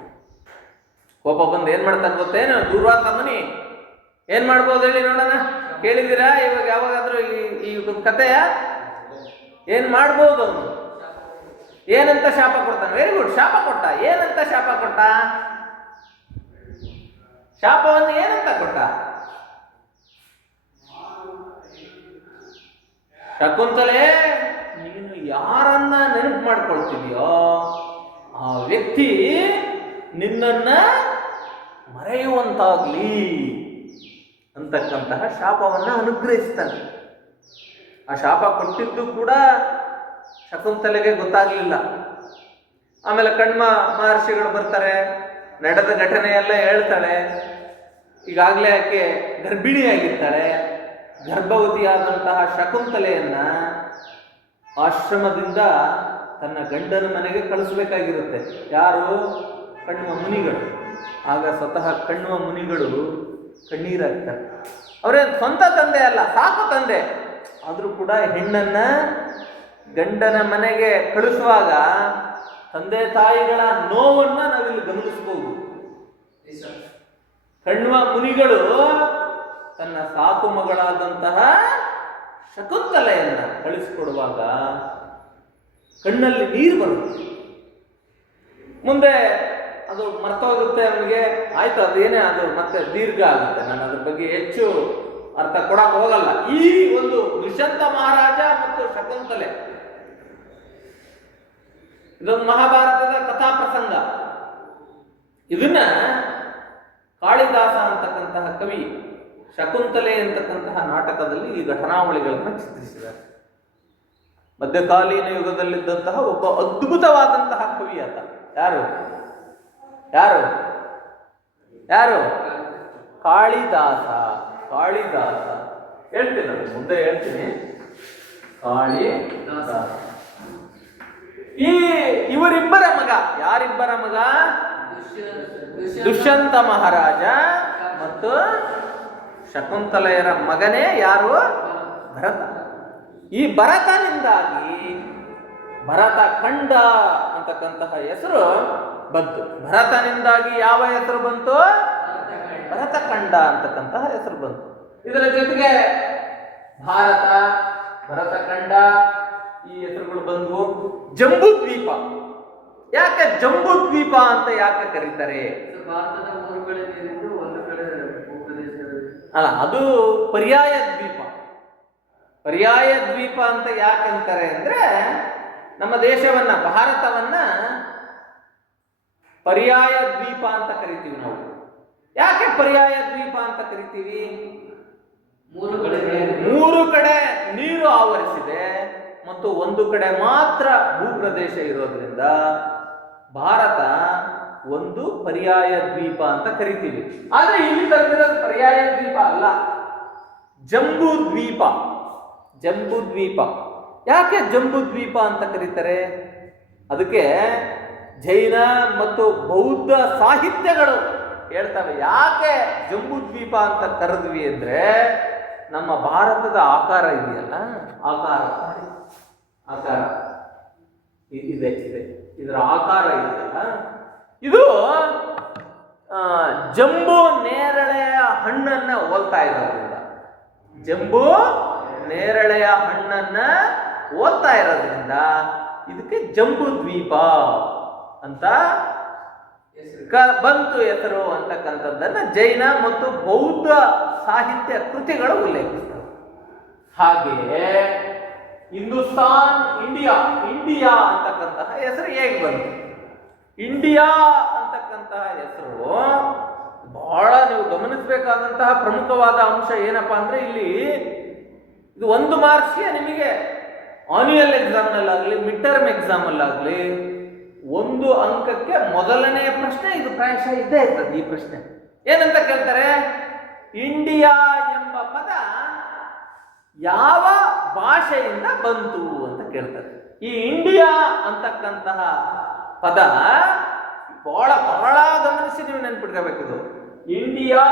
ಕೋಪ ಬಂದು ಏನ್ ಮಾಡ್ತಾನೆ ಗೊತ್ತೇನು? ದೂರ್ವಾಸ ಮುನಿ ಏನ್ ಮಾಡ್ಬೋದು ಹೇಳಿ ನೋಡೋಣ, ಕೇಳಿದ್ದೀರಾ ಇವಾಗ ಯಾವಾಗಾದ್ರೂ ಈ ಕಥೆಯ? ಏನ್ ಮಾಡ್ಬೋದು ಅವನು? ಏನಂತ ಶಾಪ ಕೊಡ್ತಾನೆ? ವೆರಿ ಗುಡ್, ಶಾಪ ಕೊಟ್ಟ. ಏನಂತ ಶಾಪ ಕೊಟ್ಟ? ಶಾಪವನ್ನು ಏನಂತ ಕೊಟ್ಟ? ಶಕುಂತಲೆ, ನೀನು ಯಾರನ್ನ ನೆನಪು ಮಾಡ್ಕೊಳ್ತಿದೆಯೋ ಆ ವ್ಯಕ್ತಿ ನಿನ್ನನ್ನ ಮರೆಯುವಂತಾಗ್ಲಿ ಅಂತಕ್ಕಂತಹ ಶಾಪವನ್ನ ಅನುಗ್ರಹಿಸ್ತಾನೆ. ಆ ಶಾಪ ಕೊಟ್ಟಿದ್ದು ಕೂಡ ಶಕುಂತಲೆಗೆ ಗೊತ್ತಾಗ್ಲಿಲ್ಲ. ಆಮೇಲೆ ಕಣ್ವ ಮಹರ್ಷಿಗಳು ಬರ್ತಾರೆ, ನಡೆದ ಘಟನೆಯೆಲ್ಲ ಹೇಳ್ತಾಳೆ. ಈಗಾಗಲೇ ಆಕೆ ಗರ್ಭಿಣಿಯಾಗಿರ್ತಾಳೆ. ಗರ್ಭವತಿಯಾದಂತಹ ಶಕುಂತಲೆಯನ್ನ ಆಶ್ರಮದಿಂದ ತನ್ನ ಗಂಡನ ಮನೆಗೆ ಕಳಿಸ್ಬೇಕಾಗಿರುತ್ತೆ. ಯಾರು? ಕಣ್ವ ಮುನಿಗಳು. ಆಗ ಸ್ವತಃ ಕಣ್ವ ಮುನಿಗಳು ಕಣ್ಣೀರಾಗ್ತಾರೆ. ಅವರೇನು ಸ್ವಂತ ತಂದೆ ಅಲ್ಲ, ಸಾಕು ತಂದೆ. ಆದರೂ ಕೂಡ ಹೆಣ್ಣನ್ನ ಗಂಡನ ಮನೆಗೆ ಕಳಿಸುವಾಗ ತಂದೆ ತಾಯಿಗಳ ನೋವನ್ನ ನಾವಿಲ್ಲಿ ಗಮನಿಸಬಹುದು. ಕಣ್ವ ಮುನಿಗಳು ತನ್ನ ಸಾಕು ಮಗಳಾದಂತಹ ಶಕುಂತಲೆಯನ್ನ ಕಳಿಸಿಕೊಡುವಾಗ ಕಣ್ಣಲ್ಲಿ ನೀರು ಬರುತ್ತೆ. ಮುಂದೆ ಅದು ಮರ್ತೋಗುತ್ತೆ ಅವನಿಗೆ. ಆಯ್ತು, ಅದೇನೇ ಅದು ಮತ್ತೆ ದೀರ್ಘ ಆಗುತ್ತೆ, ನಾನು ಅದ್ರ ಬಗ್ಗೆ ಹೆಚ್ಚು ಅರ್ಥ ಕೊಡಕ್ಕೆ ಹೋಗಲ್ಲ. ಈ ಒಂದು ದುಷ್ಯಂತ ಮಹಾರಾಜ ಮತ್ತು ಶಕುಂತಲೆ ಇದೊಂದು ಮಹಾಭಾರತದ ಕಥಾ ಪ್ರಸಂಗ. ಇದನ್ನ ಕಾಳಿದಾಸ ಅಂತಕ್ಕಂತಹ ಕವಿ ಶಕುಂತಲೆ ಅಂತಕ್ಕಂತಹ ನಾಟಕದಲ್ಲಿ ಈ ಘಟನಾವಳಿಗಳನ್ನು ಚಿತ್ರಿಸಿದ್ದಾರೆ. ಮಧ್ಯಕಾಲೀನ ಯುಗದಲ್ಲಿದ್ದಂತಹ ಒಬ್ಬ ಅದ್ಭುತವಾದಂತಹ ಕವಿ ಆತ. ಯಾರು ಯಾರು ಯಾರು ಕಾಳಿದಾಸ. ಕಾಳಿದಾಸ ಹೇಳ್ತೀನಿ, ನಾನು ಮುಂದೆ ಹೇಳ್ತೀನಿ. ಕಾಳಿದಾಸ ಇವರಿಬ್ಬರ ಮಗ. ಯಾರಿಬ್ಬರ ಮಗ? ದುಷ್ಯಂತ ಮಹಾರಾಜ ಮತ್ತು ಶಕುಂತಲೆಯರ ಮಗನೇ ಯಾರು? ಭರತ. ಈ ಭರತನಿಂದಾಗಿ ಭರತ ಖಂಡ ಅಂತಕ್ಕಂತಹ ಹೆಸರು ಬಂತು. ಭರತನಿಂದಾಗಿ ಯಾವ ಹೆಸರು ಬಂತು? ಭರತ ಖಂಡ ಅಂತಕ್ಕಂತಹ ಹೆಸರು ಬಂತು. ಇದರ ಜೊತೆಗೆ ಭಾರತ, ಭರತ ಖಂಡ ಈ ಹೆಸರುಗಳು ಬಂದವು. ಜಂಬೂ ದ್ವೀಪ. ಯಾಕೆ ಜಂಬೂ ದ್ವೀಪ ಅಂತ ಯಾಕೆ ಕರೀತಾರೆ? ಭಾರತದ ಮೂರು ಕಡೆ ನೀರಿದ್ದು ಒಂದು ಕಡೆ ಭೂಪ್ರದೇಶ ಅಲ್ಲ, ಅದು ಪರ್ಯಾಯ ದ್ವೀಪ. ಪರ್ಯಾಯ ದ್ವೀಪ ಅಂತ ಯಾಕೆ ಅಂತಾರೆ ಅಂದ್ರೆ, ನಮ್ಮ ದೇಶವನ್ನ, ಭಾರತವನ್ನ ಪರ್ಯಾಯ ದ್ವೀಪ ಅಂತ ಕರಿತೀವಿ ನಾವು. ಯಾಕೆ ಪರ್ಯಾಯ ದ್ವೀಪ ಅಂತ ಕರಿತೀವಿ? ಮೂರು ಕಡೆ ನೀರು ಆವರಿಸಿದೆ ಮತ್ತು ಒಂದು ಕಡೆ ಮಾತ್ರ ಭೂಪ್ರದೇಶ ಇರೋದ್ರಿಂದ ಭಾರತ ಒಂದು ಪರ್ಯಾಯ ದ್ವೀಪ ಅಂತ ಕರಿತೀವಿ. ಆದ್ರೆ ಇಲ್ಲಿ ಕರೆದಿರೋದು ಪರ್ಯಾಯ ದ್ವೀಪ ಅಲ್ಲ, ಜಂಬೂ ದ್ವೀಪ. ಜಂಬೂ ದ್ವೀಪ. ಯಾಕೆ ಜಂಬೂ ದ್ವೀಪ ಅಂತ ಕರೀತಾರೆ? ಅದಕ್ಕೆ ಜೈನ ಮತ್ತು ಬೌದ್ಧ ಸಾಹಿತ್ಯಗಳು ಹೇಳ್ತವೆ. ಯಾಕೆ ಜಂಬೂ ದ್ವೀಪ ಅಂತ ಕರೆದ್ವಿ ಅಂದ್ರೆ ನಮ್ಮ ಭಾರತದ ಆಕಾರ ಇದೆಯಲ್ಲ, ಆಕಾರ ಆಕಾರ ಇದೆ ಇದೆ ಇದರ ಆಕಾರ ಇದೆಯಲ್ಲ, ಇದು ಜಂಬೂ ನೇರಳೆಯ ಹಣ್ಣನ್ನ ಹೋಲ್ತಾ ಇರೋದ್ರಿಂದ, ಜಂಬೂ ನೇರಳೆಯ ಹಣ್ಣನ್ನ ಹೋಲ್ತಾ ಇರೋದ್ರಿಂದ ಇದಕ್ಕೆ ಜಂಬೂ ದ್ವೀಪ ಅಂತ ಬಂತು ಹೆಸರು ಅಂತಕ್ಕಂಥದ್ದನ್ನ ಜೈನ ಮತ್ತು ಬೌದ್ಧ ಸಾಹಿತ್ಯ ಕೃತಿಗಳು ಉಲ್ಲೇಖಿಸ್ತವೆ. ಹಾಗೆಯೇ ಹಿಂದೂಸ್ತಾನ್, ಇಂಡಿಯಾ, ಇಂಡಿಯಾ ಅಂತಕ್ಕಂತಹ ಹೆಸರು ಹೇಗೆ ಬಂತು? ಇಂಡಿಯಾ ಅಂತಕ್ಕಂತಹ ಹೆಸರು ಬಹಳ ನೀವು ಗಮನಿಸಬೇಕಾದಂತಹ ಪ್ರಮುಖವಾದ ಅಂಶ ಏನಪ್ಪಾ ಅಂದ್ರೆ, ಇಲ್ಲಿ ಇದು 1 ಮಾರ್ಕ್ಸ್ಗೆ ನಿಮಗೆ ಆನ್ಯುಯಲ್ ಎಕ್ಸಾಮ್ನಲ್ಲಾಗಲಿ ಮಿಡ್ ಟರ್ಮ್ ಎಕ್ಸಾಮಲ್ಲಾಗಲಿ 1 ಅಂಕಕ್ಕೆ ಮೊದಲನೇ ಪ್ರಶ್ನೆ ಇದು ಪ್ರಾಯಶಃ ಇದ್ದೇ ಇರ್ತದೆ. ಈ ಪ್ರಶ್ನೆ ಏನಂತ ಕೇಳ್ತಾರೆ, ಇಂಡಿಯಾ ಎಂಬ ಪದ ಯಾವ ಭಾಷೆಯಿಂದ ಬಂತು ಅಂತ ಕೇಳ್ತಾರೆ. ಈ ಇಂಡಿಯಾ ಅಂತಕ್ಕಂತಹ ಪದ ಬಹಳ ಬಹಳ ಗಮನಿಸಿ ನೀವು ನೆನ್ಪಿಟ್ಕೋಬೇಕಿದು. ಇಂಡಿಯಾ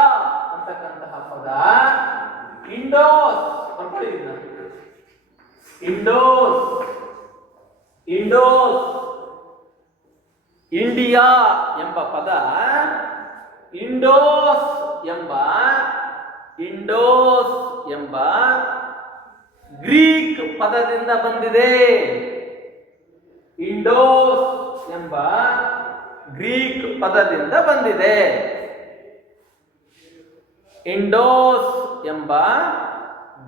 ಅಂತಕ್ಕಂತಹ ಪದ ಇಂಡೋಸ್, ಇಂಡೋಸ್ ಇಂಡೋಸ್ ಇಂಡಿಯಾ ಎಂಬ ಪದ ಇಂಡೋಸ್ ಎಂಬ ಗ್ರೀಕ್ ಪದದಿಂದ ಬಂದಿದೆ. ಇಂಡೋಸ್ ಎಂಬ ಗ್ರೀಕ್ ಪದದಿಂದ ಬಂದಿದೆ. ಇಂಡೋಸ್ ಎಂಬ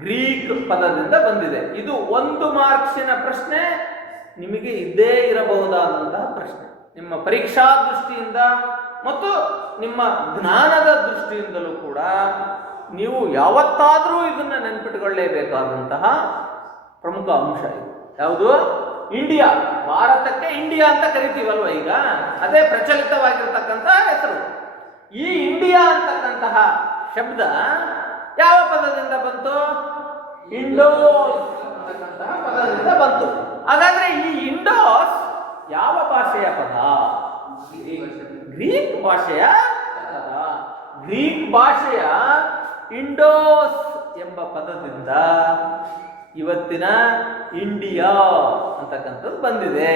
ಗ್ರೀಕ್ ಪದದಿಂದ ಬಂದಿದೆ. ಇದು 1 ಮಾರ್ಕ್ಸಿನ ಪ್ರಶ್ನೆ, ನಿಮಗೆ ಇದ್ದೇ ಇರಬಹುದಾದಂತಹ ಪ್ರಶ್ನೆ. ನಿಮ್ಮ ಪರೀಕ್ಷಾ ದೃಷ್ಟಿಯಿಂದ ಮತ್ತು ನಿಮ್ಮ ಜ್ಞಾನದ ದೃಷ್ಟಿಯಿಂದಲೂ ಕೂಡ ನೀವು ಯಾವತ್ತಾದರೂ ಇದನ್ನ ನೆನಪಿಟ್ಟುಕೊಳ್ಳಲೇಬೇಕಾದಂತಹ ಪ್ರಮುಖ ಅಂಶ ಇದು. ಯಾವುದು? ಇಂಡಿಯಾ. ಭಾರತಕ್ಕೆ ಇಂಡಿಯಾ ಅಂತ ಕರಿತೀವಲ್ವ ಈಗ, ಅದೇ ಪ್ರಚಲಿತವಾಗಿರ್ತಕ್ಕಂಥ ಹೆಸರು. ಈ ಇಂಡಿಯಾ ಅಂತಕ್ಕಂತಹ ಶಬ್ದ ಯಾವ ಪದದಿಂದ ಬಂತು? ಇಂಡೋಸ್ ಅಂತಕ್ಕಂತಹ ಪದದಿಂದ ಬಂತು. ಹಾಗಾದ್ರೆ ಈ ಇಂಡೋಸ್ ಯಾವ ಭಾಷೆಯ ಪದ? ಗ್ರೀಕ್ ಭಾಷೆಯ ಪದ. ಗ್ರೀಕ್ ಭಾಷೆಯ ಇಂಡೋಸ್ ಎಂಬ ಪದದಿಂದ ಇವತ್ತಿನ ಇಂಡಿಯಾ ಅಂತಕ್ಕಂಥದ್ದು ಬಂದಿದೆ.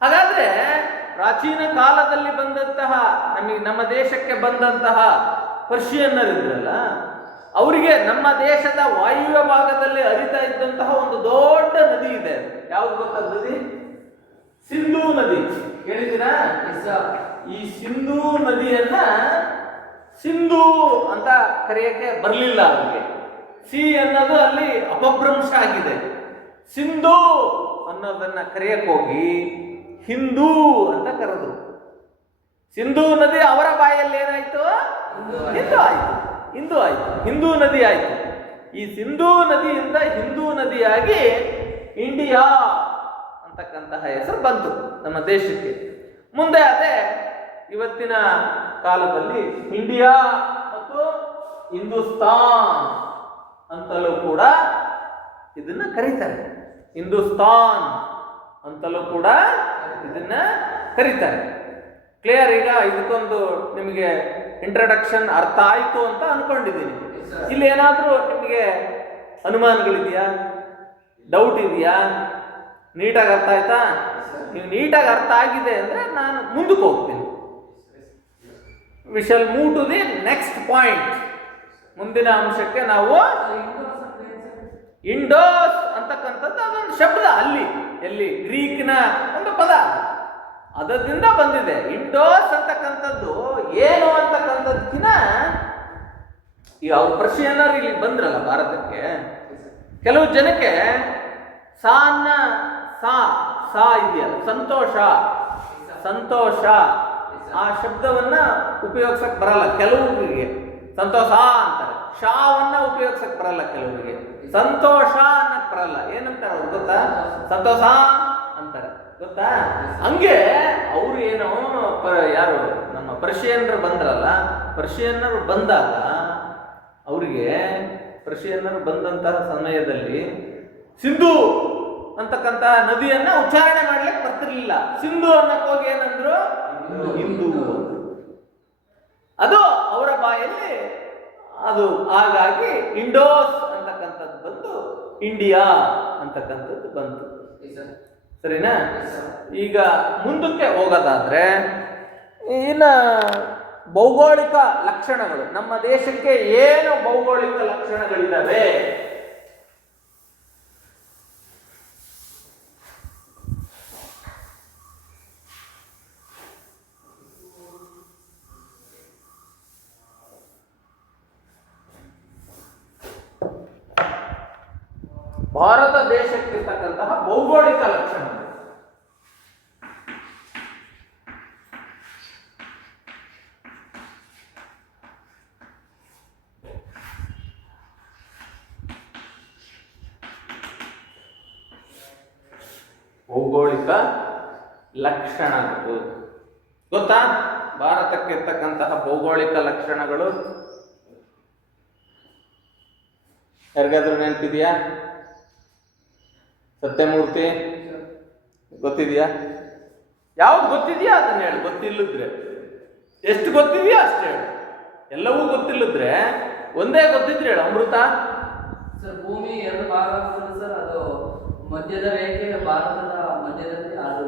ಹಾಗಾದ್ರೆ ಪ್ರಾಚೀನ ಕಾಲದಲ್ಲಿ ಬಂದಂತಹ ನಮ್ಮ ದೇಶಕ್ಕೆ ಬಂದಂತಹ ಪರ್ಷಿಯನ್ನರಿದ್ರಲ್ಲ, ಅವರಿಗೆ ನಮ್ಮ ದೇಶದ ವಾಯುವ್ಯ ಭಾಗದಲ್ಲಿ ಹರಿತಾ ಇದ್ದಂತಹ ಒಂದು ದೊಡ್ಡ ನದಿ ಇದೆ. ಯಾವ್ದು ಗೊತ್ತಾ ನದಿ? ಸಿಂಧೂ ನದಿ. ಕೇಳಿದ್ದೀರಾ? ಈ ಸಿಂಧೂ ನದಿಯನ್ನ ಸಿಂಧು ಅಂತ ಕರೆಯಕ್ಕೆ ಬರಲಿಲ್ಲ ಅವರಿಗೆ. ಸಿ ಅನ್ನೋದು ಅಲ್ಲಿ ಅಪಭ್ರಂಶ ಆಗಿದೆ. ಸಿಂಧು ಅನ್ನೋದನ್ನ ಕರೆಯಕ್ಕೆ ಹೋಗಿ ಹಿಂದೂ ಅಂತ ಕರೆದ್ರು. ಸಿಂಧೂ ನದಿ ಅವರ ಬಾಯಲ್ಲಿ ಏನಾಯ್ತು? ಹಿಂದೂ ಆಯ್ತು. ಹಿಂದೂ ಆಯ್ತು, ಹಿಂದೂ ನದಿ ಆಯ್ತು. ಈ ಸಿಂಧೂ ನದಿಯಿಂದ ಹಿಂದೂ ನದಿಯಾಗಿ ಇಂಡಿಯಾ ಅಂತಕ್ಕಂತಹ ಹೆಸರು ಬಂತು ನಮ್ಮ ದೇಶಕ್ಕೆ. ಮುಂದೆ ಅದೇ ಇವತ್ತಿನ ಕಾಲದಲ್ಲಿ ಇಂಡಿಯಾ ಮತ್ತು ಹಿಂದೂಸ್ತಾನ್ ಅಂತಲೂ ಕೂಡ ಇದನ್ನ ಕರೀತಾರೆ. ಹಿಂದೂಸ್ತಾನ್ ಅಂತಲೂ ಕೂಡ ಇದನ್ನ ಕರೀತಾರೆ. ಕ್ಲಿಯರ್? ಈಗ ಇದಕ್ಕೊಂದು ನಿಮಗೆ ಇಂಟ್ರಡಕ್ಷನ್ ಅರ್ಥ ಆಯ್ತು ಅಂತ ಅನ್ಕೊಂಡಿದ್ದೀನಿ. ಇಲ್ಲಿ ಏನಾದರೂ ನಿಮಗೆ ಅನುಮಾನಗಳಿದೆಯಾ? ಡೌಟ್ ಇದೆಯಾ? ನೀಟಾಗಿ ಅರ್ಥ ಆಯ್ತಾ? ನೀವು ನೀಟಾಗಿ ಅರ್ಥ ಆಗಿದೆ ಅಂದ್ರೆ ನಾನು ಮುಂದಕ್ಕೆ ಹೋಗ್ತೀನಿ. We shall move to the next point. ಮುಂದಿನ ಅಂಶಕ್ಕೆ ನಾವು ಇಂಡೋಸ್ ಅಂತಕ್ಕಂಥದ್ದು ಅದೊಂದು ಶಬ್ದ, ಅಲ್ಲಿ ಎಲ್ಲಿ ಗ್ರೀಕ್ನ ಒಂದು ಪದ, ಅದರಿಂದ ಬಂದಿದೆ. ಇಂಡೋಸ್ ಅಂತಕ್ಕಂಥದ್ದು ಏನು ಅಂತಕ್ಕಂಥದ್ಕಿನ ಈ ಅವ್ರ ಪರ್ಷಿಯನ್ನರು ಇಲ್ಲಿ ಬಂದ್ರಲ್ಲ ಭಾರತಕ್ಕೆ, ಕೆಲವು ಜನಕ್ಕೆ ಸಾನ್ನ ಸಾ ಇದೆಯಲ್ಲ, ಸಂತೋಷ ಆ ಶಬ್ದವನ್ನ ಉಪಯೋಗಿಸಕ್ ಬರಲ್ಲ ಕೆಲವರಿಗೆ. ಸಂತೋಷ ಅಂತಾರೆ. ಶಾವನ್ನ ಉಪಯೋಗಿಸಕ್ ಬರಲ್ಲ ಕೆಲವರಿಗೆ. ಸಂತೋಷ ಅನ್ನಕ್ ಬರಲ್ಲ. ಏನಂತಾರೆ ಅವ್ರು ಗೊತ್ತಾ? ಸಂತೋಷ ಅಂತಾರೆ. ಗೊತ್ತಾ? ಹಂಗೆ ಅವರು ಏನೋ ಯಾರು ನಮ್ಮ ಪರ್ಷಿಯನ್ನರು ಬಂದ್ರಲ್ಲ, ಪರ್ಷಿಯನ್ನರು ಬಂದಾಗ ಅವರಿಗೆ ಪರ್ಷಿಯನ್ನರು ಬಂದಂತಹ ಸಮಯದಲ್ಲಿ ಸಿಂಧು ಅಂತಕ್ಕಂತ ನದಿಯನ್ನ ಉಚ್ಚಾರಣೆ ಮಾಡ್ಲಿಕ್ಕೆ ಬರ್ತಿರ್ಲಿಲ್ಲ. ಸಿಂಧು ಅನ್ನಕ್ ಹೋಗಿ ಏನಂದ್ರು? ಹಿಂದೂ. ಅದು ಅವರ ಬಾಯಲ್ಲಿ ಅದು ಹಾಗಾಗಿ ಇಂಡೋಸ್ ಅಂತಕ್ಕಂಥದ್ದು ಬಂತು, ಇಂಡಿಯಾ ಅಂತಕ್ಕಂಥದ್ದು ಬಂತು. ಸರಿನಾ? ಈಗ ಮುಂದಕ್ಕೆ ಹೋಗೋದಾದ್ರೆ ಇನ್ನು ಭೌಗೋಳಿಕ ಲಕ್ಷಣಗಳು, ನಮ್ಮ ದೇಶಕ್ಕೆ ಏನು ಭೌಗೋಳಿಕ ಲಕ್ಷಣಗಳಿದ್ದಾವೆ? ಭಾರತ ದೇಶಕ್ಕಿರ್ತಕ್ಕಂತಹ ಭೌಗೋಳಿಕ ಲಕ್ಷಣಗಳು. ಭೌಗೋಳಿಕ ಲಕ್ಷಣಗಳು ಗೊತ್ತಾ? ಭಾರತಕ್ಕಿರ್ತಕ್ಕಂತಹ ಭೌಗೋಳಿಕ ಲಕ್ಷಣಗಳು ಯಾರಿಗಾದ್ರೂ ನೆನಪಿದೆಯಾ? ಸತ್ಯಮೂರ್ತಿ ಗೊತ್ತಿದೆಯಾ? ಯಾವ್ದು ಗೊತ್ತಿದೆಯಾ ಅದನ್ನ ಹೇಳು. ಗೊತ್ತಿಲ್ಲದ್ರೆ ಎಷ್ಟು ಗೊತ್ತಿದೆಯಾ ಅಷ್ಟೇ ಹೇಳು. ಎಲ್ಲವೂ ಗೊತ್ತಿಲ್ಲದ್ರೆ ಒಂದೇ ಗೊತ್ತಿದ್ರೆ ಹೇಳು. ಅಮೃತ ಸರ್, ಭೂಮಿ ಎರಡು ಭಾಗ ಆಗ್ತದೆ ಸರ್. ಅದು ಮಧ್ಯದ ರೇಖೆ ಭಾರತದ ಮಧ್ಯದಲ್ಲಿ ಅದು.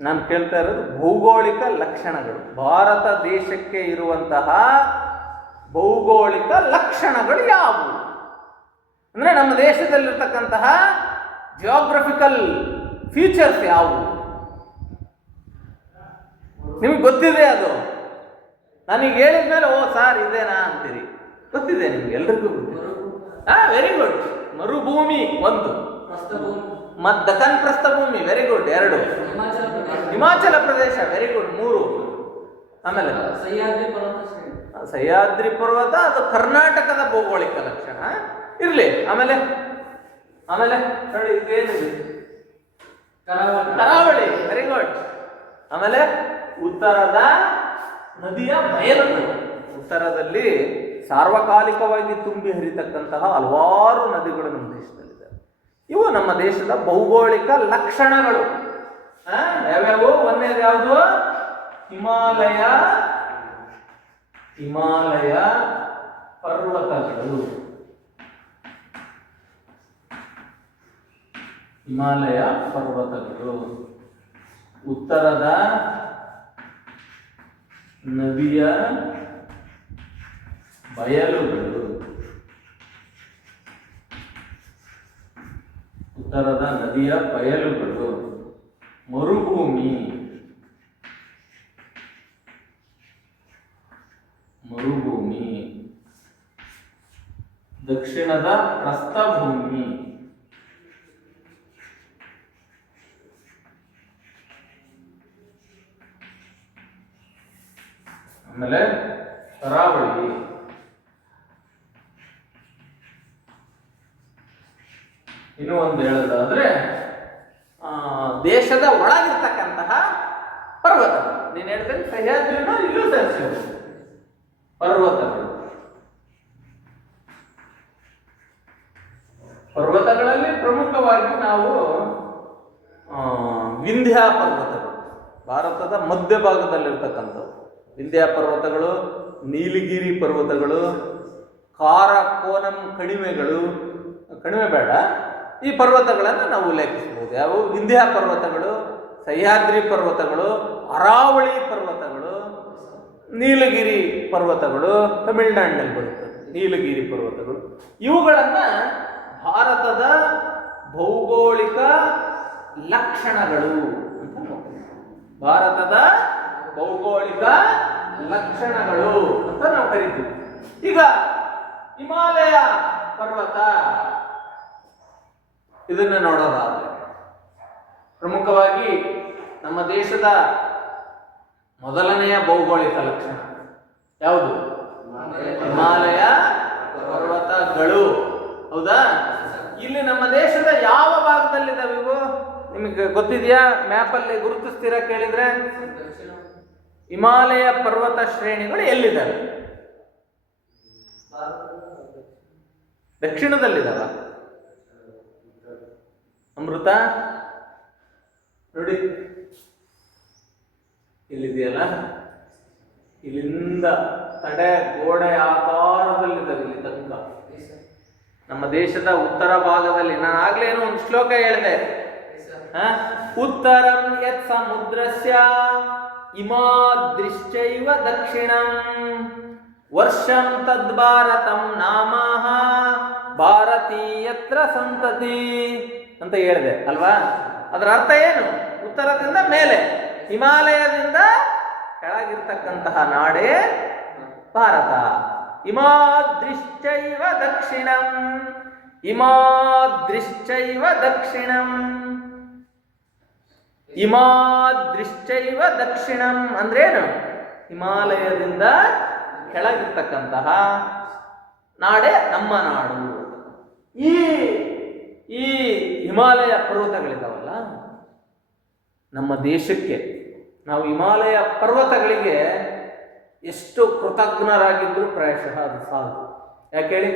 ನಾನು ಕೇಳ್ತಾ ಇರೋದು ಭೌಗೋಳಿಕ ಲಕ್ಷಣಗಳು. ಭಾರತ ದೇಶಕ್ಕೆ ಇರುವಂತಹ ಭೌಗೋಳಿಕ ಲಕ್ಷಣಗಳು ಯಾವುವು ಅಂದ್ರೆ ನಮ್ಮ ದೇಶದಲ್ಲಿರ್ತಕ್ಕಂತಹ ಜಿಯೋಗ್ರಫಿಕಲ್ ಫೀಚರ್ಸ್ ಯಾವುವು? ನಿಮ್ಗೆ ಗೊತ್ತಿದೆ ಅದು. ನಾನೀಗ ಹೇಳಿದ ಮೇಲೆ ಓ ಸಾರ್ ಇದೇನಾ ಅಂತೀರಿ. ಗೊತ್ತಿದೆ ನಿಮ್ಗೆ, ಎಲ್ರಿಗೂ ಗೊತ್ತಿದೆ. Very good. ಮರುಭೂಮಿ ಒಂದು, ದಖನ್ ಪ್ರಸ್ಥಭೂಮಿ very good 2, Himachal Pradesh very good 3, ಆಮೇಲೆ ಸಹ್ಯಾದ್ರಿ ಪರ್ವತ ಅದು ಕರ್ನಾಟಕದ ಭೌಗೋಳಿಕ ಲಕ್ಷಣ ಇರ್ಲಿ. ಆಮೇಲೆ ನೋಡಿ ಇದೇನಿದೆ? ಕರಾವಳಿ ವೆರಿ ಗುಡ್. ಆಮೇಲೆ ಉತ್ತರದ ನದಿಯ ಬಯಲುಗಳು. ಉತ್ತರದಲ್ಲಿ ಸಾರ್ವಕಾಲಿಕವಾಗಿ ತುಂಬಿ ಹರಿತಕ್ಕಂತಹ ಹಲವಾರು ನದಿಗಳು ನಮ್ಮ ದೇಶದಲ್ಲಿದೆ. ಇವು ನಮ್ಮ ದೇಶದ ಭೌಗೋಳಿಕ ಲಕ್ಷಣಗಳು. ಯಾವ್ಯಾವು? ಒಂದೇದು ಯಾವುದು? ಹಿಮಾಲಯ ಪರ್ವತಗಳು. ಹಿಮಾಲಯ ಪರ್ವತಗಳು. ಉತ್ತರದ ನದಿಯ ಬಯಲುಗಳು. ಉತ್ತರದ ನದಿಯ ಬಯಲುಗಳು. ಮರುಭೂಮಿ. ದಕ್ಷಿಣದ ಪ್ರಸ್ಥಭೂಮಿ. ಆಮೇಲೆ ಕರಾವಳಿ. ಇನ್ನು ಒಂದು ಹೇಳೋದಾದ್ರೆ ದೇಶದ ಒಳಗಿರ್ತಕ್ಕಂತಹ ಪರ್ವತಗಳು. ನೀನು ಹೇಳ್ತೇನೆ ಸಹ್ಯಾದ್ರಿನ ಇಲ್ಲೂ ಸೇರಿಸಬಹುದು. ಪರ್ವತಗಳಲ್ಲಿ ಪ್ರಮುಖವಾಗಿ ನಾವು ವಿಂಧ್ಯ ಪರ್ವತಗಳು, ಭಾರತದ ಮಧ್ಯಭಾಗದಲ್ಲಿರ್ತಕ್ಕಂಥವು ವಿಂಧ್ಯ ಪರ್ವತಗಳು, ನೀಲಗಿರಿ ಪರ್ವತಗಳು, ಕಾರಕೋನಂ ಕಣಿವೆಗಳು, ಕಣಿವೆ ಬೇಡ, ಈ ಪರ್ವತಗಳನ್ನು ನಾವು ಉಲ್ಲೇಖಿಸಬಹುದು. ಯಾವುವು? ವಿಂಧ್ಯ ಪರ್ವತಗಳು, ಸಹ್ಯಾದ್ರಿ ಪರ್ವತಗಳು, ಅರಾವಳಿ ಪರ್ವತಗಳು, ನೀಲಗಿರಿ ಪರ್ವತಗಳು, ತಮಿಳುನಾಡಿನಲ್ಲಿ ಬರುತ್ತದೆ ನೀಲಗಿರಿ ಪರ್ವತಗಳು. ಇವುಗಳನ್ನ ಭಾರತದ ಭೌಗೋಳಿಕ ಲಕ್ಷಣಗಳು ಅಂತ ನೋಡ್ತೀವಿ. ಭಾರತದ ಭೌಗೋಳಿಕ ಲಕ್ಷಣಗಳು ಅಂತ ನಾವು ಕರಿತೀವಿ. ಈಗ ಹಿಮಾಲಯ ಪರ್ವತ ಇದನ್ನ ನೋಡೋದಾದ್ರೆ ಪ್ರಮುಖವಾಗಿ ನಮ್ಮ ದೇಶದ ಮೊದಲನೆಯ ಭೌಗೋಳಿಕ ಲಕ್ಷಣ ಯಾವುದು? ಹಿಮಾಲಯ ಪರ್ವತಗಳು. ಹೌದಾ? ಇಲ್ಲಿ ನಮ್ಮ ದೇಶದ ಯಾವ ಭಾಗದಲ್ಲಿದ್ದಾವೆ ಇವು? ನಿಮಗೆ ಗೊತ್ತಿದೆಯಾ? ಮ್ಯಾಪಲ್ಲಿ ಗುರುತಿಸ್ತೀರಾ ಕೇಳಿದ್ರೆ? ಹಿಮಾಲಯ ಪರ್ವತ ಶ್ರೇಣಿಗಳು ಎಲ್ಲಿದ್ದಾವೆ? ದಕ್ಷಿಣದಲ್ಲಿದ್ದಾವ? ಅಮೃತ ನೋಡಿ ಇಲ್ಲಿದೆಯಲ್ಲ, ಇಲ್ಲಿಂದ ತಡೆ ಗೋಡೆ ಆಕಾರದಲ್ಲಿದ್ದಾವೆ ಇಲ್ಲಿ ತನಕ. ನಮ್ಮ ದೇಶದ ಉತ್ತರ ಭಾಗದಲ್ಲಿ ನಾನು ಆಗ್ಲೇನೋ ಒಂದು ಶ್ಲೋಕ ಹೇಳಿದೆ, ಉತ್ತರಂ ಯತ್ ಸಮುದ್ರಸ್ಯ ಇಮಾದೃಶ್ಚೈವ ದಕ್ಷಿಣಂ ವರ್ಷಂ ತದ್ಭಾರತಂ ನಾಮಃ ಭಾರತೀಯತ್ರ ಸಂತತಿ ಅಂತ ಹೇಳಿದೆ ಅಲ್ವಾ. ಅದರ ಅರ್ಥ ಏನು? ಉತ್ತರದಿಂದ ಮೇಲೆ, ಹಿಮಾಲಯದಿಂದ ಕೆಳಗಿರ್ತಕ್ಕಂತಹ ನಾಡೇ ಭಾರತ. ಇಮಾದೃಶ್ಚೈವ ದಕ್ಷಿಣಂ, ಇಮಾದೃಶ್ಚೈವ ದಕ್ಷಿಣಂ, ಇಮಾದೃಶ್ಚೈವ ದಕ್ಷಿಣಂ ಅಂದ್ರೇನು? ಹಿಮಾಲಯದಿಂದ ಕೆಳಗಿರ್ತಕ್ಕಂತಹ ನಾಡೇ ನಮ್ಮ ನಾಡು. ಈ ಈ ಹಿಮಾಲಯ ಪರ್ವತಗಳಿದಾವಲ್ಲ ನಮ್ಮ ದೇಶಕ್ಕೆ, ನಾವು ಹಿಮಾಲಯ ಪರ್ವತಗಳಿಗೆ ಎಷ್ಟು ಕೃತಜ್ಞರಾಗಿದ್ರು ಪ್ರಾಯಶಃ ಅದು ಸಾಲದು. ಯಾಕೆ ಹೇಳಿ?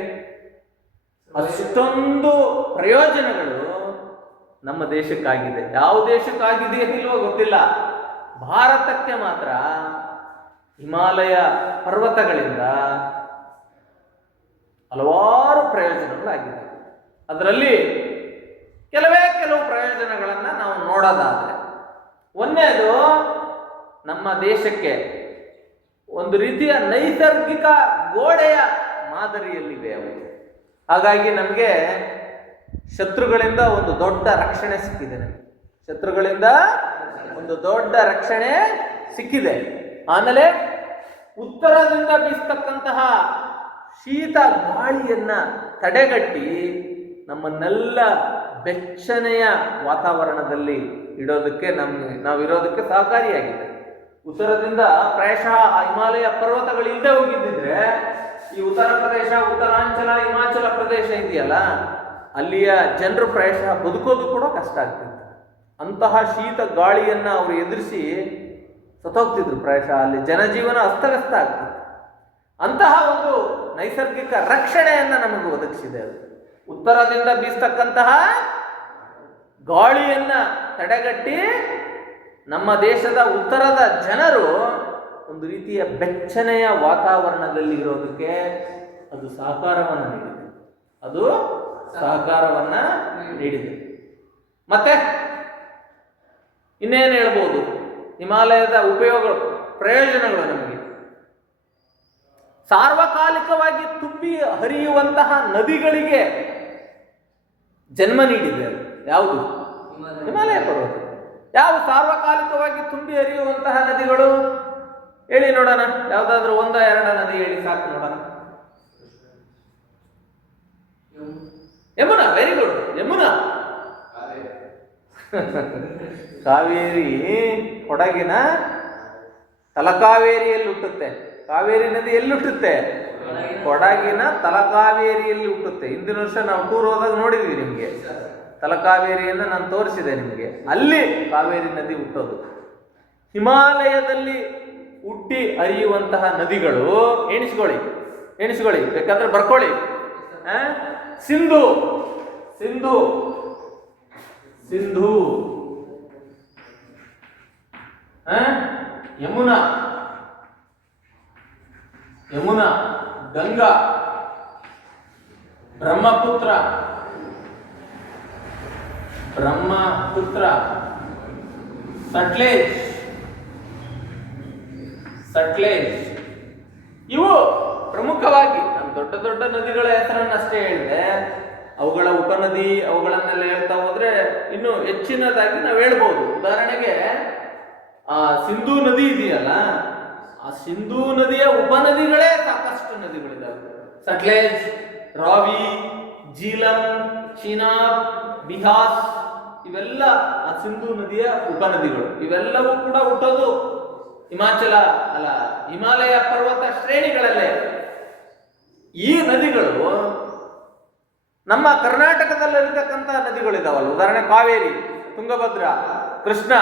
ಅಷ್ಟೊಂದು ಪ್ರಯೋಜನಗಳು ನಮ್ಮ ದೇಶಕ್ಕಾಗಿದೆ. ಯಾವ ದೇಶಕ್ಕಾಗಿದೆಯೋ ಇಲ್ವೋ ಗೊತ್ತಿಲ್ಲ, ಭಾರತಕ್ಕೆ ಮಾತ್ರ ಹಿಮಾಲಯ ಪರ್ವತಗಳಿಂದ ಹಲವಾರು ಪ್ರಯೋಜನಗಳಾಗಿದೆ. ಅದರಲ್ಲಿ ಕೆಲವು ಪ್ರಯೋಜನಗಳನ್ನು ನಾವು ನೋಡೋದಾದ್ರೆ, ಒಂದನೇದು ನಮ್ಮ ದೇಶಕ್ಕೆ ಒಂದು ರೀತಿಯ ನೈಸರ್ಗಿಕ ಗೋಡೆಯ ಮಾದರಿಯಲ್ಲಿವೆ ಅವು. ಹಾಗಾಗಿ ನಮಗೆ ಶತ್ರುಗಳಿಂದ ಒಂದು ದೊಡ್ಡ ರಕ್ಷಣೆ ಸಿಕ್ಕಿದೆ. ಶತ್ರುಗಳಿಂದ ಒಂದು ದೊಡ್ಡ ರಕ್ಷಣೆ ಸಿಕ್ಕಿದೆ. ಆಮೇಲೆ ಉತ್ತರದಿಂದ ಬೀಸ್ತಕ್ಕಂತಹ ಶೀತ ಗಾಳಿಯನ್ನ ತಡೆಗಟ್ಟಿ ನಮ್ಮನ್ನೆಲ್ಲ ಬೆಚ್ಚನೆಯ ವಾತಾವರಣದಲ್ಲಿ ಇಡೋದಕ್ಕೆ ನಾವಿರೋದಕ್ಕೆ ಸಹಕಾರಿಯಾಗಿದೆ. ಉತ್ತರದಿಂದ ಪ್ರಾಯಶಃ ಆ ಹಿಮಾಲಯ ಪರ್ವತಗಳು ಇಲ್ಲದೆ ಹೋಗಿದ್ದಿದ್ರೆ ಈ ಉತ್ತರ ಪ್ರದೇಶ, ಉತ್ತರಾಂಚಲ, ಹಿಮಾಚಲ ಪ್ರದೇಶ ಇದೆಯಲ್ಲ, ಅಲ್ಲಿಯ ಜನರು ಪ್ರಾಯಶಃ ಬದುಕೋದು ಕೂಡ ಕಷ್ಟ ಆಗ್ತಿತ್ತು. ಅಂತಹ ಶೀತ ಗಾಳಿಯನ್ನ ಅವರು ಎದುರಿಸಿ ಸತ್ತೋಗ್ತಿದ್ರು. ಪ್ರಾಯಶಃ ಅಲ್ಲಿ ಜನಜೀವನ ಅಸ್ತವ್ಯಸ್ತ ಆಗ್ತಿತ್ತು. ಅಂತಹ ಒಂದು ನೈಸರ್ಗಿಕ ರಕ್ಷಣೆಯನ್ನ ನಮಗೆ ಒದಗಿಸಿದೆ ಅದು. ಉತ್ತರದಿಂದ ಬೀಸ್ತಕ್ಕಂತಹ ಗಾಳಿಯನ್ನ ತಡೆಗಟ್ಟಿ ನಮ್ಮ ದೇಶದ ಉತ್ತರದ ಜನರು ಒಂದು ರೀತಿಯ ಬೆಚ್ಚನೆಯ ವಾತಾವರಣದಲ್ಲಿ ಇರೋದಕ್ಕೆ ಅದು ಸಹಕಾರವನ್ನು ನೀಡಿದೆ. ಅದು ಸಹಕಾರವನ್ನ ನೀಡಿದೆ. ಮತ್ತೆ ಇನ್ನೇನು ಹೇಳ್ಬೋದು? ಹಿಮಾಲಯದ ಉಪಯೋಗಗಳು, ಪ್ರಯೋಜನಗಳು ನಮಗೆ ಸಾರ್ವಕಾಲಿಕವಾಗಿ ತುಂಬಿ ಹರಿಯುವಂತಹ ನದಿಗಳಿಗೆ ಜನ್ಮ ನೀಡಿದೆ. ಯಾವುದು? ಹಿಮಾಲಯ ಪರ್ವತ. ಯಾವ ಸಾರ್ವಕಾಲಿಕವಾಗಿ ತುಂಬಿ ಹರಿಯುವಂತಹ ನದಿಗಳು ಹೇಳಿ ನೋಡೋಣ. ಯಾವ್ದಾದ್ರು ಒಂದ ಎರಡ ನದಿ ಹೇಳಿ ಸಾಕು ನೋಡೋಣ. Yamuna, very good. ಯಮುನಾ, ಕಾವೇರಿ ಕೊಡಗಿನ ತಲಕಾವೇರಿಯಲ್ಲಿ ಹುಟ್ಟುತ್ತೆ. ಕಾವೇರಿ ನದಿ ಎಲ್ಲಿ ಹುಟ್ಟುತ್ತೆ? ಕೊಡಗಿನ ತಲಕಾವೇರಿಯಲ್ಲಿ ಹುಟ್ಟುತ್ತೆ. ಹಿಂದಿನ ವರ್ಷ ನಾವು ಟೂರ್ ಹೋದಾಗ ನೋಡಿದ್ವಿ, ನಿಮಗೆ ತಲಕಾವೇರಿಯನ್ನು ನಾನು ತೋರಿಸಿದೆ ನಿಮಗೆ. ಅಲ್ಲಿ ಕಾವೇರಿ ನದಿ ಹುಟ್ಟೋದು. ಹಿಮಾಲಯದಲ್ಲಿ ಹುಟ್ಟಿ ಹರಿಯುವಂತಹ ನದಿಗಳು ಎಣಿಸ್ಕೊಳ್ಳಿ, ಬೇಕಾದ್ರೆ ಬರ್ಕೊಳ್ಳಿ. ಸಿಂಧು, ಸಿಂಧು, ಸಿಂಧು, ಯಮುನಾ, ಯಮುನಾ, ಗಂಗಾ, ಬ್ರಹ್ಮಪುತ್ರ, ಸಟ್ಲೇಜ್, ಇವು ಪ್ರಮುಖವಾಗಿ ನಾನು ದೊಡ್ಡ ದೊಡ್ಡ ನದಿಗಳ ಹೆಸರನ್ನಷ್ಟೇ ಹೇಳಿದೆ. ಅವುಗಳ ಉಪನದಿ ಅವುಗಳನ್ನೆಲ್ಲ ಹೇಳ್ತಾ ಹೋದ್ರೆ ಇನ್ನು ಹೆಚ್ಚಿನದಾಗಿ ನಾವು ಹೇಳ್ಬೋದು. ಉದಾಹರಣೆಗೆ ಆ ಸಿಂಧೂ ನದಿ ಇದೆಯಲ್ಲ, ಆ ಸಿಂಧೂ ನದಿಯ ಉಪನದಿಗಳೇ ಸಾಕಷ್ಟು ನದಿಗಳಿದ್ದಾವೆ. ಸಟ್ಲೇಜ್, ರಾವಿ, ಜೀಲಂ, ಚಿನಾಬ್, ಬಿಹಾಸ್, ಇವೆಲ್ಲ ಆ ಸಿಂಧೂ ನದಿಯ ಉಪನದಿಗಳು. ಇವೆಲ್ಲವೂ ಕೂಡ ಹುಟ್ಟೋದು ಹಿಮಾಲಯ ಪರ್ವತ ಶ್ರೇಣಿಗಳಲ್ಲೇ. ಈ ನದಿಗಳು ನಮ್ಮ ಕರ್ನಾಟಕದಲ್ಲಿರ್ತಕ್ಕಂತಹ ನದಿಗಳಿದಾವಲ್ಲ, ಉದಾಹರಣೆ ಕಾವೇರಿ, ತುಂಗಭದ್ರಾ, ಕೃಷ್ಣ,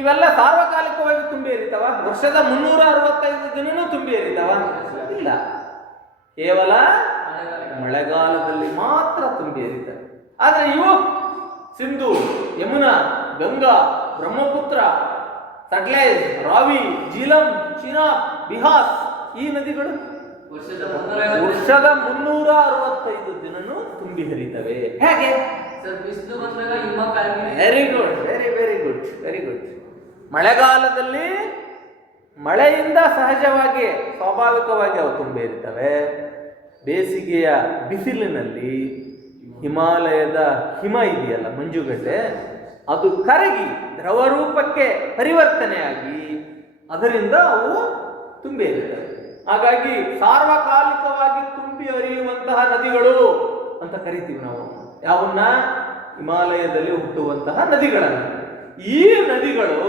ಇವೆಲ್ಲ ಸಾರ್ವಕಾಲಿಕವಾಗಿ ತುಂಬಿ ಹರಿತಾವ? ವರ್ಷದ 365 ದಿನನೂ ತುಂಬಿ ಹರಿತಾವ? ಇಲ್ಲ, ಕೇವಲ ಮಳೆಗಾಲದಲ್ಲಿ ಮಾತ್ರ ತುಂಬಿ ಹರಿತವೆ. ಆದ್ರೆ ಇವು ಸಿಂಧು, ಯಮುನಾ, ಗಂಗಾ, ಬ್ರಹ್ಮಪುತ್ರ, ಸಟ್ಲೇಜ್, ರಾವಿ, ಜೀಲಂ, ಚಿನಾಬ್ ಬಿಹಾಸ್, ಈ ನದಿಗಳು ವರ್ಷದ 365 ದಿನನೂ ತುಂಬಿ ಹರಿತವೆ. ಹೇಗೆ? ಸರ್ ಬಿಸಿಲು ಬಂದಾಗ ಹಿಮ ಕರಗಿ. Very good, very very good, very good. ಮಳೆಗಾಲದಲ್ಲಿ ಮಳೆಯಿಂದ ಸಹಜವಾಗಿ ಸ್ವಾಭಾವಿಕವಾಗಿ ಅವು ತುಂಬಿ ಇರ್ತವೆ. ಬೇಸಿಗೆಯ ಬಿಸಿಲಿನಲ್ಲಿ ಹಿಮಾಲಯದ ಹಿಮ ಇದೆಯಲ್ಲ, ಮಂಜುಗಡ್ಡೆ, ಅದು ಕರಗಿ ದ್ರವ ರೂಪಕ್ಕೆ ಪರಿವರ್ತನೆಯಾಗಿ ಅದರಿಂದ ಅವು ತುಂಬಿ ಇರ್ತವೆ. ಹಾಗಾಗಿ ಸಾರ್ವಕಾಲಿಕವಾಗಿ ತುಂಬಿ ಹರಿಯುವಂತಹ ನದಿಗಳು ಅಂತ ಕರಿತೀವಿ ನಾವು. ಯಾವನ್ನ? ಹಿಮಾಲಯದಲ್ಲಿ ಹುಟ್ಟುವಂತಹ ನದಿಗಳನ್ನು. ಈ ನದಿಗಳು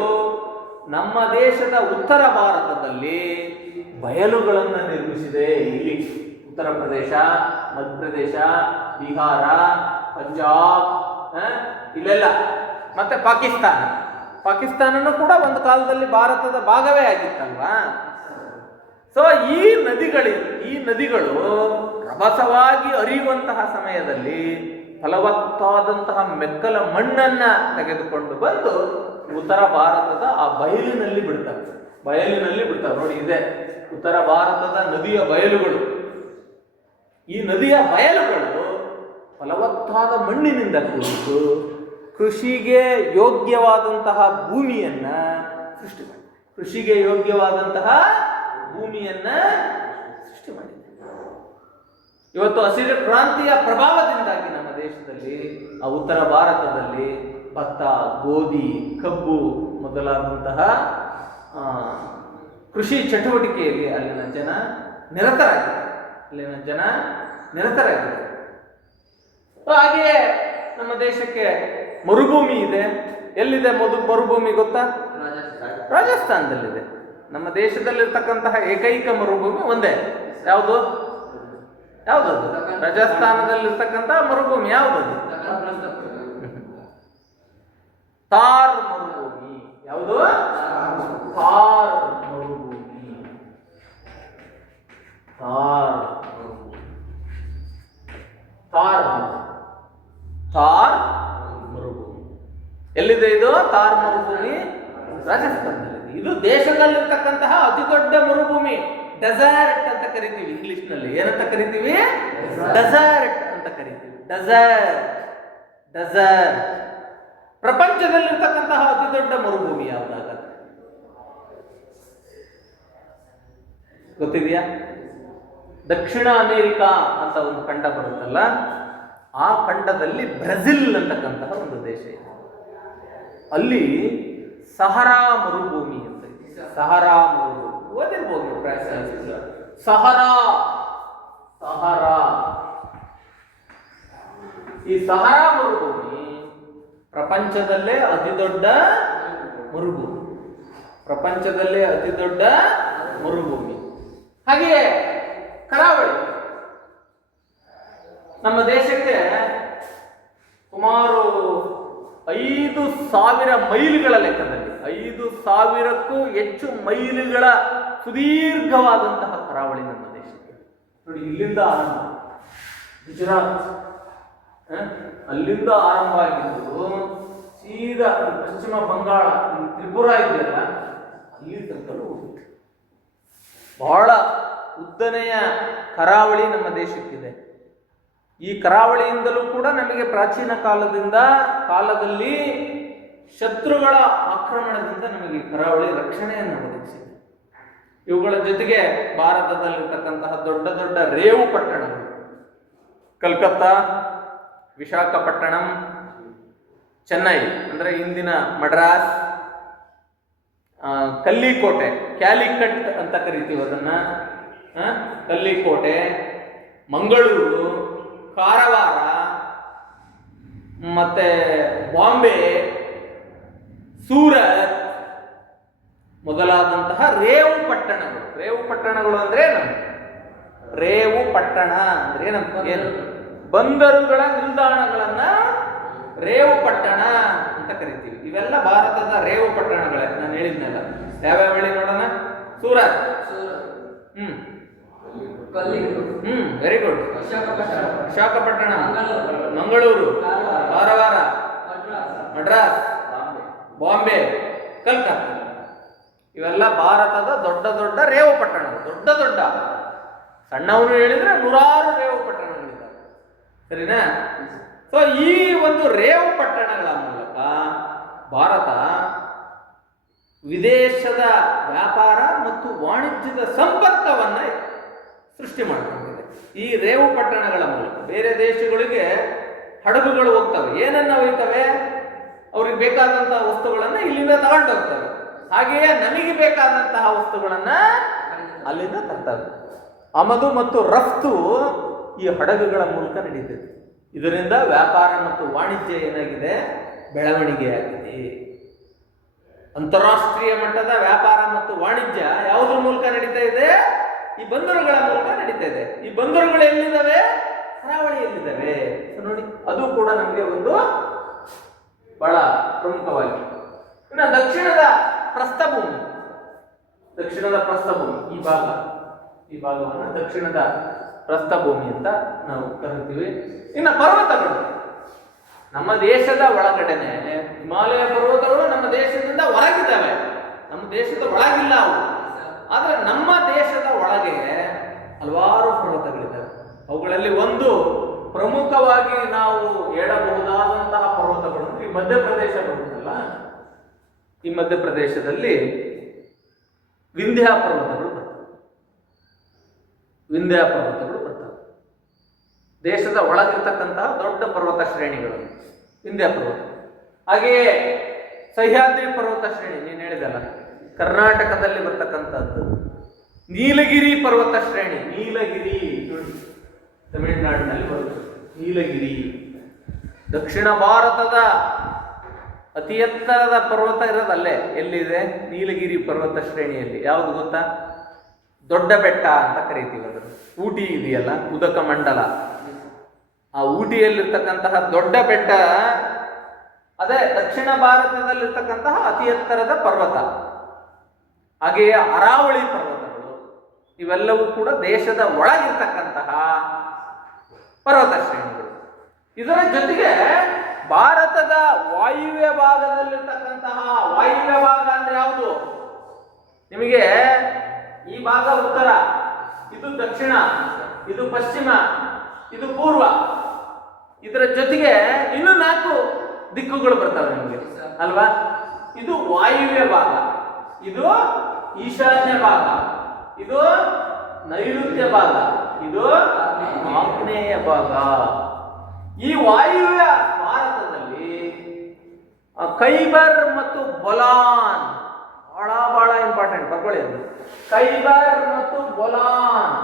ನಮ್ಮ ದೇಶದ ಉತ್ತರ ಭಾರತದಲ್ಲಿ ಬಯಲುಗಳನ್ನು ನಿರ್ಮಿಸಿದೆ. ಇಲ್ಲಿ ಉತ್ತರ ಪ್ರದೇಶ, ಮಧ್ಯಪ್ರದೇಶ, ಬಿಹಾರ, ಪಂಜಾಬ್, ಇಲ್ಲೆಲ್ಲ, ಮತ್ತೆ ಪಾಕಿಸ್ತಾನನೂ ಕೂಡ ಒಂದು ಕಾಲದಲ್ಲಿ ಭಾರತದ ಭಾಗವೇ ಆಗಿತ್ತಲ್ವಾ. ಸೊ ಈ ನದಿಗಳು ರಭಸವಾಗಿ ಹರಿಯುವಂತಹ ಸಮಯದಲ್ಲಿ ಫಲವತ್ತಾದಂತಹ ಮೆಕ್ಕಲ ಮಣ್ಣನ್ನ ತೆಗೆದುಕೊಂಡು ಬಂದು ಉತ್ತರ ಭಾರತದ ಆ ಬಯಲಿನಲ್ಲಿ ಬಿಡ್ತಾರೆ. ನೋಡಿ, ಇದೆ ಉತ್ತರ ಭಾರತದ ನದಿಯ ಬಯಲುಗಳು. ಈ ನದಿಯ ಬಯಲುಗಳು ಫಲವತ್ತಾದ ಮಣ್ಣಿನಿಂದ ಕೂಡಿತು ಕೃಷಿಗೆ ಯೋಗ್ಯವಾದಂತಹ ಭೂಮಿಯನ್ನ ಸೃಷ್ಟಿ ಮಾಡಿ ಸೃಷ್ಟಿ ಮಾಡಿದೆ. ಇವತ್ತು ಹಸಿರು ಕ್ರಾಂತಿಯ ಪ್ರಭಾವದಿಂದಾಗಿ ನಮ್ಮ ದೇಶದಲ್ಲಿ, ಆ ಉತ್ತರ ಭಾರತದಲ್ಲಿ ಭತ್ತ, ಗೋಧಿ, ಕಬ್ಬು ಮೊದಲಾದಂತಹ ಕೃಷಿ ಚಟುವಟಿಕೆಯಲ್ಲಿ ಅಲ್ಲಿನ ಜನ ನಿರತರಾಗಿದ್ದಾರೆ. ಹಾಗೆಯೇ ನಮ್ಮ ದೇಶಕ್ಕೆ ಮರುಭೂಮಿ ಇದೆ. ಎಲ್ಲಿದೆ ಮರುಭೂಮಿ ಗೊತ್ತಾ? ರಾಜಸ್ಥಾನದಲ್ಲಿದೆ. ನಮ್ಮ ದೇಶದಲ್ಲಿರ್ತಕ್ಕಂತಹ ಏಕೈಕ ಮರುಭೂಮಿ ಒಂದೇ. ಯಾವುದು? ರಾಜಸ್ಥಾನದಲ್ಲಿರ್ತಕ್ಕಂಥ ಮರುಭೂಮಿ ಯಾವುದದು? ಥಾರ್ ಮರುಭೂಮಿ. ಯಾವುದು? ಥಾರ್ ಮರುಭೂಮಿ ಎಲ್ಲಿದೆ ಇದು? ಥಾರ್ ಮರುಭೂಮಿ ರಾಜಸ್ಥಾನದಲ್ಲಿದೆ. ಇದು ದೇಶದಲ್ಲಿರ್ತಕ್ಕಂತಹ ಅತಿ ದೊಡ್ಡ ಮರುಭೂಮಿ. ಡೆಸರ್ಟ್ ಅಂತ ಕರಿತೀವಿ ಇಂಗ್ಲಿಷ್ನಲ್ಲಿ. ಏನಂತ ಕರಿತೀವಿ? ಡೆಸರ್ಟ್ ಅಂತ ಕರಿತೀವಿ. ಡೆಸರ್ಟ್ ಪ್ರಪಂಚದಲ್ಲಿರ್ತಕ್ಕಂತಹ ಅತಿ ದೊಡ್ಡ ಮರುಭೂಮಿ ಯಾವುದಾಗತ್ತೆ ಗೊತ್ತಿದೆಯಾ? ದಕ್ಷಿಣ ಅಮೇರಿಕಾ ಅಂತ ಒಂದು ಖಂಡ ಬರುತ್ತಲ್ಲ, ಆ ಖಂಡದಲ್ಲಿ ಬ್ರೆಜಿಲ್ ಅಂತಕ್ಕಂತಹ ಒಂದು ದೇಶ ಇದೆ. ಅಲ್ಲಿ ಸಹರಾ ಮರುಭೂಮಿ ಅಂತ ಇದೆ. ಸಹರಾ ಮರುಭೂಮಿ ಓದಿರ್ಬೋದು. ಸಹರಾ ಈ ಸಹರಾ ಮರುಭೂಮಿ ಪ್ರಪಂಚದಲ್ಲೇ ಅತಿ ದೊಡ್ಡ ಮರುಭೂಮಿ. ಹಾಗೆಯೇ ಕರಾವಳಿ ನಮ್ಮ ದೇಶಕ್ಕೆ ಸುಮಾರು 5,000 ಮೈಲಿಗಳ ಲೆಕ್ಕದಲ್ಲಿ 5,000ಕ್ಕೂ ಹೆಚ್ಚು ಮೈಲಿಗಳ ಸುದೀರ್ಘವಾದಂತಹ ಕರಾವಳಿ ನಮ್ಮ ದೇಶಕ್ಕೆ. ನೋಡಿ, ಇಲ್ಲಿಂದ ಆರಂಭ ಗುಜರಾತ್, ಅಲ್ಲಿಂದ ಆರಂಭ ಆಗಿದ್ದು ಸೀದಾ ಪಶ್ಚಿಮ ಬಂಗಾಳ, ತ್ರಿಪುರ ಇದೆಯಲ್ಲ, ಅಲ್ಲಿ ತನಕಲೂ ಹೋಗುತ್ತೆ. ಬಹಳ ಉದ್ದನೆಯ ಕರಾವಳಿ ನಮ್ಮ ದೇಶಕ್ಕಿದೆ. ಈ ಕರಾವಳಿಯಿಂದಲೂ ಕೂಡ ನಮಗೆ ಪ್ರಾಚೀನ ಕಾಲದಲ್ಲಿ ಶತ್ರುಗಳ ಆಕ್ರಮಣದಿಂದ ನಮಗೆ ಕರಾವಳಿ ರಕ್ಷಣೆಯನ್ನು ಒದಗಿಸಿದೆ. ಇವುಗಳ ಜೊತೆಗೆ ಭಾರತದಲ್ಲಿರ್ತಕ್ಕಂತಹ ದೊಡ್ಡ ದೊಡ್ಡ ರೇವು ಪಟ್ಟಣಗಳು, ಕಲ್ಕತ್ತಾ, ವಿಶಾಖಪಟ್ಟಣಂ, ಚೆನ್ನೈ ಅಂದರೆ ಇಂದಿನ ಮಡ್ರಾಸ್, ಕಲ್ಲಿಕೋಟೆ, ಕ್ಯಾಲಿಕಟ್ ಅಂತ ಕರಿತೀವಿ ಅದನ್ನ, ಕಲ್ಲಿಕೋಟೆ, ಮಂಗಳೂರು, ಕಾರವಾರ, ಮತ್ತೆ ಬಾಂಬೆ, ಸೂರತ್ ಮೊದಲಾದಂತಹ ರೇವು ಪಟ್ಟಣಗಳು ಅಂದ್ರೆ ರೇವು ಪಟ್ಟಣ ಅಂದ್ರೆ ಏನು? ಬಂದರುಗಳ ನಿಲ್ದಾಣಗಳನ್ನ ರೇವು ಪಟ್ಟಣ ಅಂತ ಕರಿತೀವಿ. ಇವೆಲ್ಲ ಭಾರತದ ರೇವು ಪಟ್ಟಣಗಳೇ. ನಾನು ಹೇಳಿದ್ನಲ್ಲ, ಯಾವ್ಯಾವ ಹೇಳಿ ನೋಡೋಣ. Surat, very good. ವಿಶಾಖಪಟ್ಟಣ, ಮಂಗಳೂರು, ಕಾರವಾರ, ಮಡ್ರಾಸ್, ಬಾಂಬೆ, ಕಲ್ಕತ್ತಾ. ಇವೆಲ್ಲ ಭಾರತದ ದೊಡ್ಡ ದೊಡ್ಡ ರೇವು ಪಟ್ಟಣಗಳು, ದೊಡ್ಡ ದೊಡ್ಡ, ಸಣ್ಣವನು ಹೇಳಿದ್ರೆ ನೂರಾರು ರೇವು ಪಟ್ಟಣಗಳಿದ್ದಾವೆ. ಸರಿನಾ? ಸೊ ಈ ಒಂದು ರೇವು ಪಟ್ಟಣಗಳ ಮೂಲಕ ಭಾರತ ವಿದೇಶದ ವ್ಯಾಪಾರ ಮತ್ತು ವಾಣಿಜ್ಯದ ಸಂಪರ್ಕವನ್ನ ಸೃಷ್ಟಿ ಮಾಡಿಕೊಂಡಿದೆ. ಈ ರೇವು ಪಟ್ಟಣಗಳ ಮೂಲಕ ಬೇರೆ ದೇಶಗಳಿಗೆ ಹಡಗುಗಳು ಹೋಗ್ತವೆ, ಏನನ್ನ ಒಯ್ತವೆ? ಅವ್ರಿಗೆ ಬೇಕಾದಂತಹ ವಸ್ತುಗಳನ್ನ ಇಲ್ಲಿಂದ ತಗೊಂಡು ಹೋಗ್ತವೆ. ಹಾಗೆಯೇ ನಮಗೆ ಬೇಕಾದಂತಹ ವಸ್ತುಗಳನ್ನ ಅಲ್ಲಿಂದ ತರ್ತವೆ. ಆಮದು ಮತ್ತು ರಫ್ತು ಈ ಹಡಗುಗಳ ಮೂಲಕ ನಡೀತದೆ. ಇದರಿಂದ ವ್ಯಾಪಾರ ಮತ್ತು ವಾಣಿಜ್ಯ ಏನಾಗಿದೆ? ಬೆಳವಣಿಗೆಯಾಗಿದೆ. ಅಂತಾರಾಷ್ಟ್ರೀಯ ಮಟ್ಟದ ವ್ಯಾಪಾರ ಮತ್ತು ವಾಣಿಜ್ಯ ಯಾವುದ್ರ ಮೂಲಕ ನಡೀತಾ ಇದೆ? ಈ ಬಂದರುಗಳ ಮೂಲಕ ನಡೀತಾ ಇದೆ. ಈ ಬಂದರುಗಳು ಎಲ್ಲಿದ್ದಾವೆ? ಕರಾವಳಿಯಲ್ಲಿದ್ದಾವೆ. ನೋಡಿ, ಅದು ಕೂಡ ನಮಗೆ ಒಂದು ಬಹಳ ಪ್ರಮುಖವಾಗಿ. ಇನ್ನು ದಕ್ಷಿಣದ ಪ್ರಸ್ಥಭೂಮಿ, ದಕ್ಷಿಣದ ಪ್ರಸ್ಥಭೂಮಿ ಈ ಭಾಗವನ್ನು ದಕ್ಷಿಣದ ಪ್ರಸ್ಥಭೂಮಿ ಅಂತ ನಾವು ಕರಿತೀವಿ. ಇನ್ನು ಪರ್ವತಗಳು ನಮ್ಮ ದೇಶದ ಒಳಗಡೆನೆ, ಹಿಮಾಲಯ ಪರ್ವತಗಳು ನಮ್ಮ ದೇಶದಿಂದ ಹೊರಗಿದ್ದಾವೆ, ನಮ್ಮ ದೇಶದ ಒಳಗಿಲ್ಲ ಅವು. ಆದರೆ ನಮ್ಮ ದೇಶದ ಒಳಗೆ ಹಲವಾರು ಪರ್ವತಗಳಿದ್ದಾವೆ. ಅವುಗಳಲ್ಲಿ ಒಂದು ಪ್ರಮುಖವಾಗಿ ನಾವು ಹೇಳಬಹುದಾದಂತಹ ಪರ್ವತಗಳು ಈ ಮಧ್ಯಪ್ರದೇಶ ಬರುತ್ತಲ್ಲ, ಈ ಮಧ್ಯಪ್ರದೇಶದಲ್ಲಿ ವಿಂಧ್ಯ ಪರ್ವತಗಳು ಬರ್ತವೆ. ವಿಂಧ್ಯ ಪರ್ವತಗಳು ಬರ್ತವೆ. ದೇಶದ ಒಳಗಿರ್ತಕ್ಕಂತಹ ದೊಡ್ಡ ಪರ್ವತ ಶ್ರೇಣಿಗಳು ವಿಂಧ್ಯ ಪರ್ವತ. ಹಾಗೆಯೇ ಸಹ್ಯಾದ್ರಿ ಪರ್ವತ ಶ್ರೇಣಿ, ನೀನು ಹೇಳಿದಲ್ಲ, ಕರ್ನಾಟಕದಲ್ಲಿ ಬರ್ತಕ್ಕಂಥದ್ದು. ನೀಲಗಿರಿ ಪರ್ವತ ಶ್ರೇಣಿ, ನೀಲಗಿರಿ ನೋಡಿ, ತಮಿಳುನಾಡಿನಲ್ಲಿ ಬರುತ್ತೆ ನೀಲಗಿರಿ. ದಕ್ಷಿಣ ಭಾರತದ ಅತಿ ಎತ್ತರದ ಪರ್ವತ ಇರೋದಲ್ಲೇ, ಎಲ್ಲಿದೆ? ನೀಲಗಿರಿ ಪರ್ವತ ಶ್ರೇಣಿಯಲ್ಲಿ. ಯಾವುದು ಗೊತ್ತಾ? ದೊಡ್ಡ ಬೆಟ್ಟ ಅಂತ ಕರಿತೀವಿ ಅದನ್ನು. ಊಟಿ ಇದೆಯಲ್ಲ, ಉದಕ ಮಂಡಲ, ಆ ಊಟಿಯಲ್ಲಿರ್ತಕ್ಕಂತಹ ದೊಡ್ಡ ಬೆಟ್ಟ ಅದೇ ದಕ್ಷಿಣ ಭಾರತದಲ್ಲಿರ್ತಕ್ಕಂತಹ ಅತಿ ಎತ್ತರದ ಪರ್ವತ. ಹಾಗೆಯೇ ಅರಾವಳಿ ಪರ್ವತಗಳು, ಇವೆಲ್ಲವೂ ಕೂಡ ದೇಶದ ಒಳಗಿರ್ತಕ್ಕಂತಹ ಪರ್ವತ ಶ್ರೇಣಿಗಳು. ಇದರ ಜೊತೆಗೆ ಭಾರತದ ವಾಯುವ್ಯ ಭಾಗದಲ್ಲಿರ್ತಕ್ಕಂತಹ, ವಾಯುವ್ಯ ಭಾಗ ಅಂದ್ರೆ ಯಾವುದು? ನಿಮಗೆ ಈ ಭಾಗ ಉತ್ತರ, ಇದು ದಕ್ಷಿಣ, ಇದು ಪಶ್ಚಿಮ, ಇದು ಪೂರ್ವ. ಇದರ ಜೊತೆಗೆ ಇನ್ನು 4 ದಿಕ್ಕುಗಳು ಬರ್ತವೆ ನಿಮಗೆ ಅಲ್ವಾ? ಇದು ವಾಯುವ್ಯ ಭಾಗ, ಇದು ಈಶಾನ್ಯ ಭಾಗ, ಇದು ನೈಋತ್ಯ ಭಾಗ, ಇದು ಆಗ್ನೇಯ ಭಾಗ. ಈ ವಾಯುವ್ಯ ಭಾರತದಲ್ಲಿ ಖೈಬರ್ ಮತ್ತು ಬೊಲಾನ್ ಬಹಳ ಇಂಪಾರ್ಟೆಂಟ್, ಬರ್ಕೊಳ್ಳಿ ಅದು. ಖೈಬರ್ ಮತ್ತು ಬೊಲಾನ್,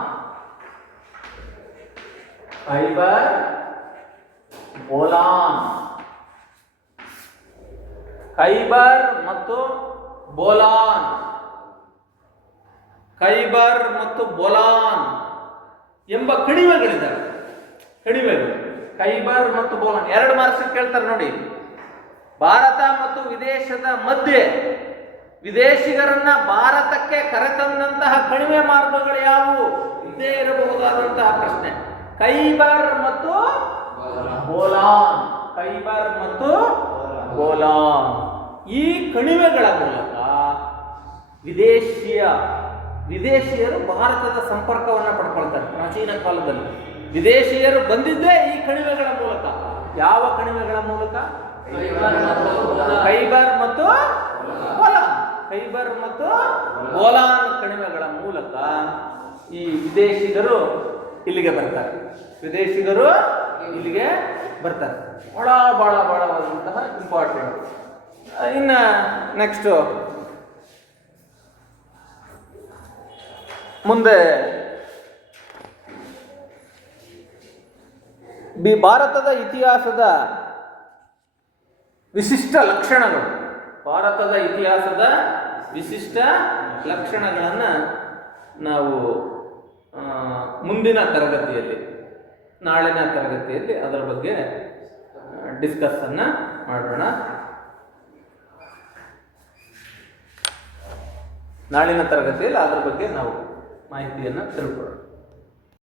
ಖೈಬರ್ ಬೋಲಾನ್, ಖೈಬರ್ ಮತ್ತು ಬೋಲಾನ್, ಖೈಬರ್ ಮತ್ತು ಬೋಲಾನ್ ಎಂಬ ಕಣಿವೆಗಳಿದ್ದಾವೆ. ಕಣಿವೆಗಳು ಖೈಬರ್ ಮತ್ತು ಬೋಲಾನ್ 2 ಮಾರ್ಕ್ಸ್ ಕೇಳ್ತಾರೆ ನೋಡಿ. ಭಾರತ ಮತ್ತು ವಿದೇಶದ ಮಧ್ಯೆ ವಿದೇಶಿಗರನ್ನ ಭಾರತಕ್ಕೆ ಕರೆತಂದಂತಹ ಕಣಿವೆ ಮಾರ್ಗಗಳು ಯಾವುವು? ಇದೇ ಇರಬಹುದಾದಂತಹ ಪ್ರಶ್ನೆ. ಖೈಬರ್ ಮತ್ತು ಬೋಲಾನ್, ಖೈಬರ್ ಮತ್ತು ಬೋಲಾನ್. ಈ ಕಣಿವೆಗಳ ಮೂಲಕ ವಿದೇಶಿಯರು ಭಾರತದ ಸಂಪರ್ಕವನ್ನು ಪಡ್ಕೊಳ್ತಾರೆ. ಪ್ರಾಚೀನ ಕಾಲದಲ್ಲಿ ವಿದೇಶಿಯರು ಬಂದಿದ್ದೇ ಈ ಕಣಿವೆಗಳ ಮೂಲಕ. ಯಾವ ಕಣಿವೆಗಳ ಮೂಲಕ? ಖೈಬರ್ ಮತ್ತು ಬೋಲಾನ್, ಖೈಬರ್ ಮತ್ತು ಬೋಲಾನ್ ಕಣಿವೆಗಳ ಮೂಲಕ ಈ ವಿದೇಶಿಗರು ಇಲ್ಲಿಗೆ ಬರ್ತಾರೆ. ವಿದೇಶಿಗರು ಇಲ್ಲಿಗೆ ಬರ್ತಾರೆ. ಬಹಳವಾದಂತಹ ಇಂಪಾರ್ಟೆಂಟ್. ಇನ್ನು ನೆಕ್ಸ್ಟ್ ಮುಂದೆ ಭಾರತದ ಇತಿಹಾಸದ ವಿಶಿಷ್ಟ ಲಕ್ಷಣಗಳು, ಭಾರತದ ಇತಿಹಾಸದ ವಿಶಿಷ್ಟ ಲಕ್ಷಣಗಳನ್ನು ನಾವು ಮುಂದಿನ ತರಗತಿಯಲ್ಲಿ, ನಾಳಿನ ತರಗತಿಯಲ್ಲಿ ಅದರ ಬಗ್ಗೆ ಡಿಸ್ಕಸ್ಸನ್ನು ಮಾಡೋಣ. ನಾಳಿನ ತರಗತಿಯಲ್ಲಿ ಅದರ ಬಗ್ಗೆ ನಾವು ಮಾಹಿತಿಯನ್ನು ತಿಳ್ಕೊಳ್ಳೋಣ.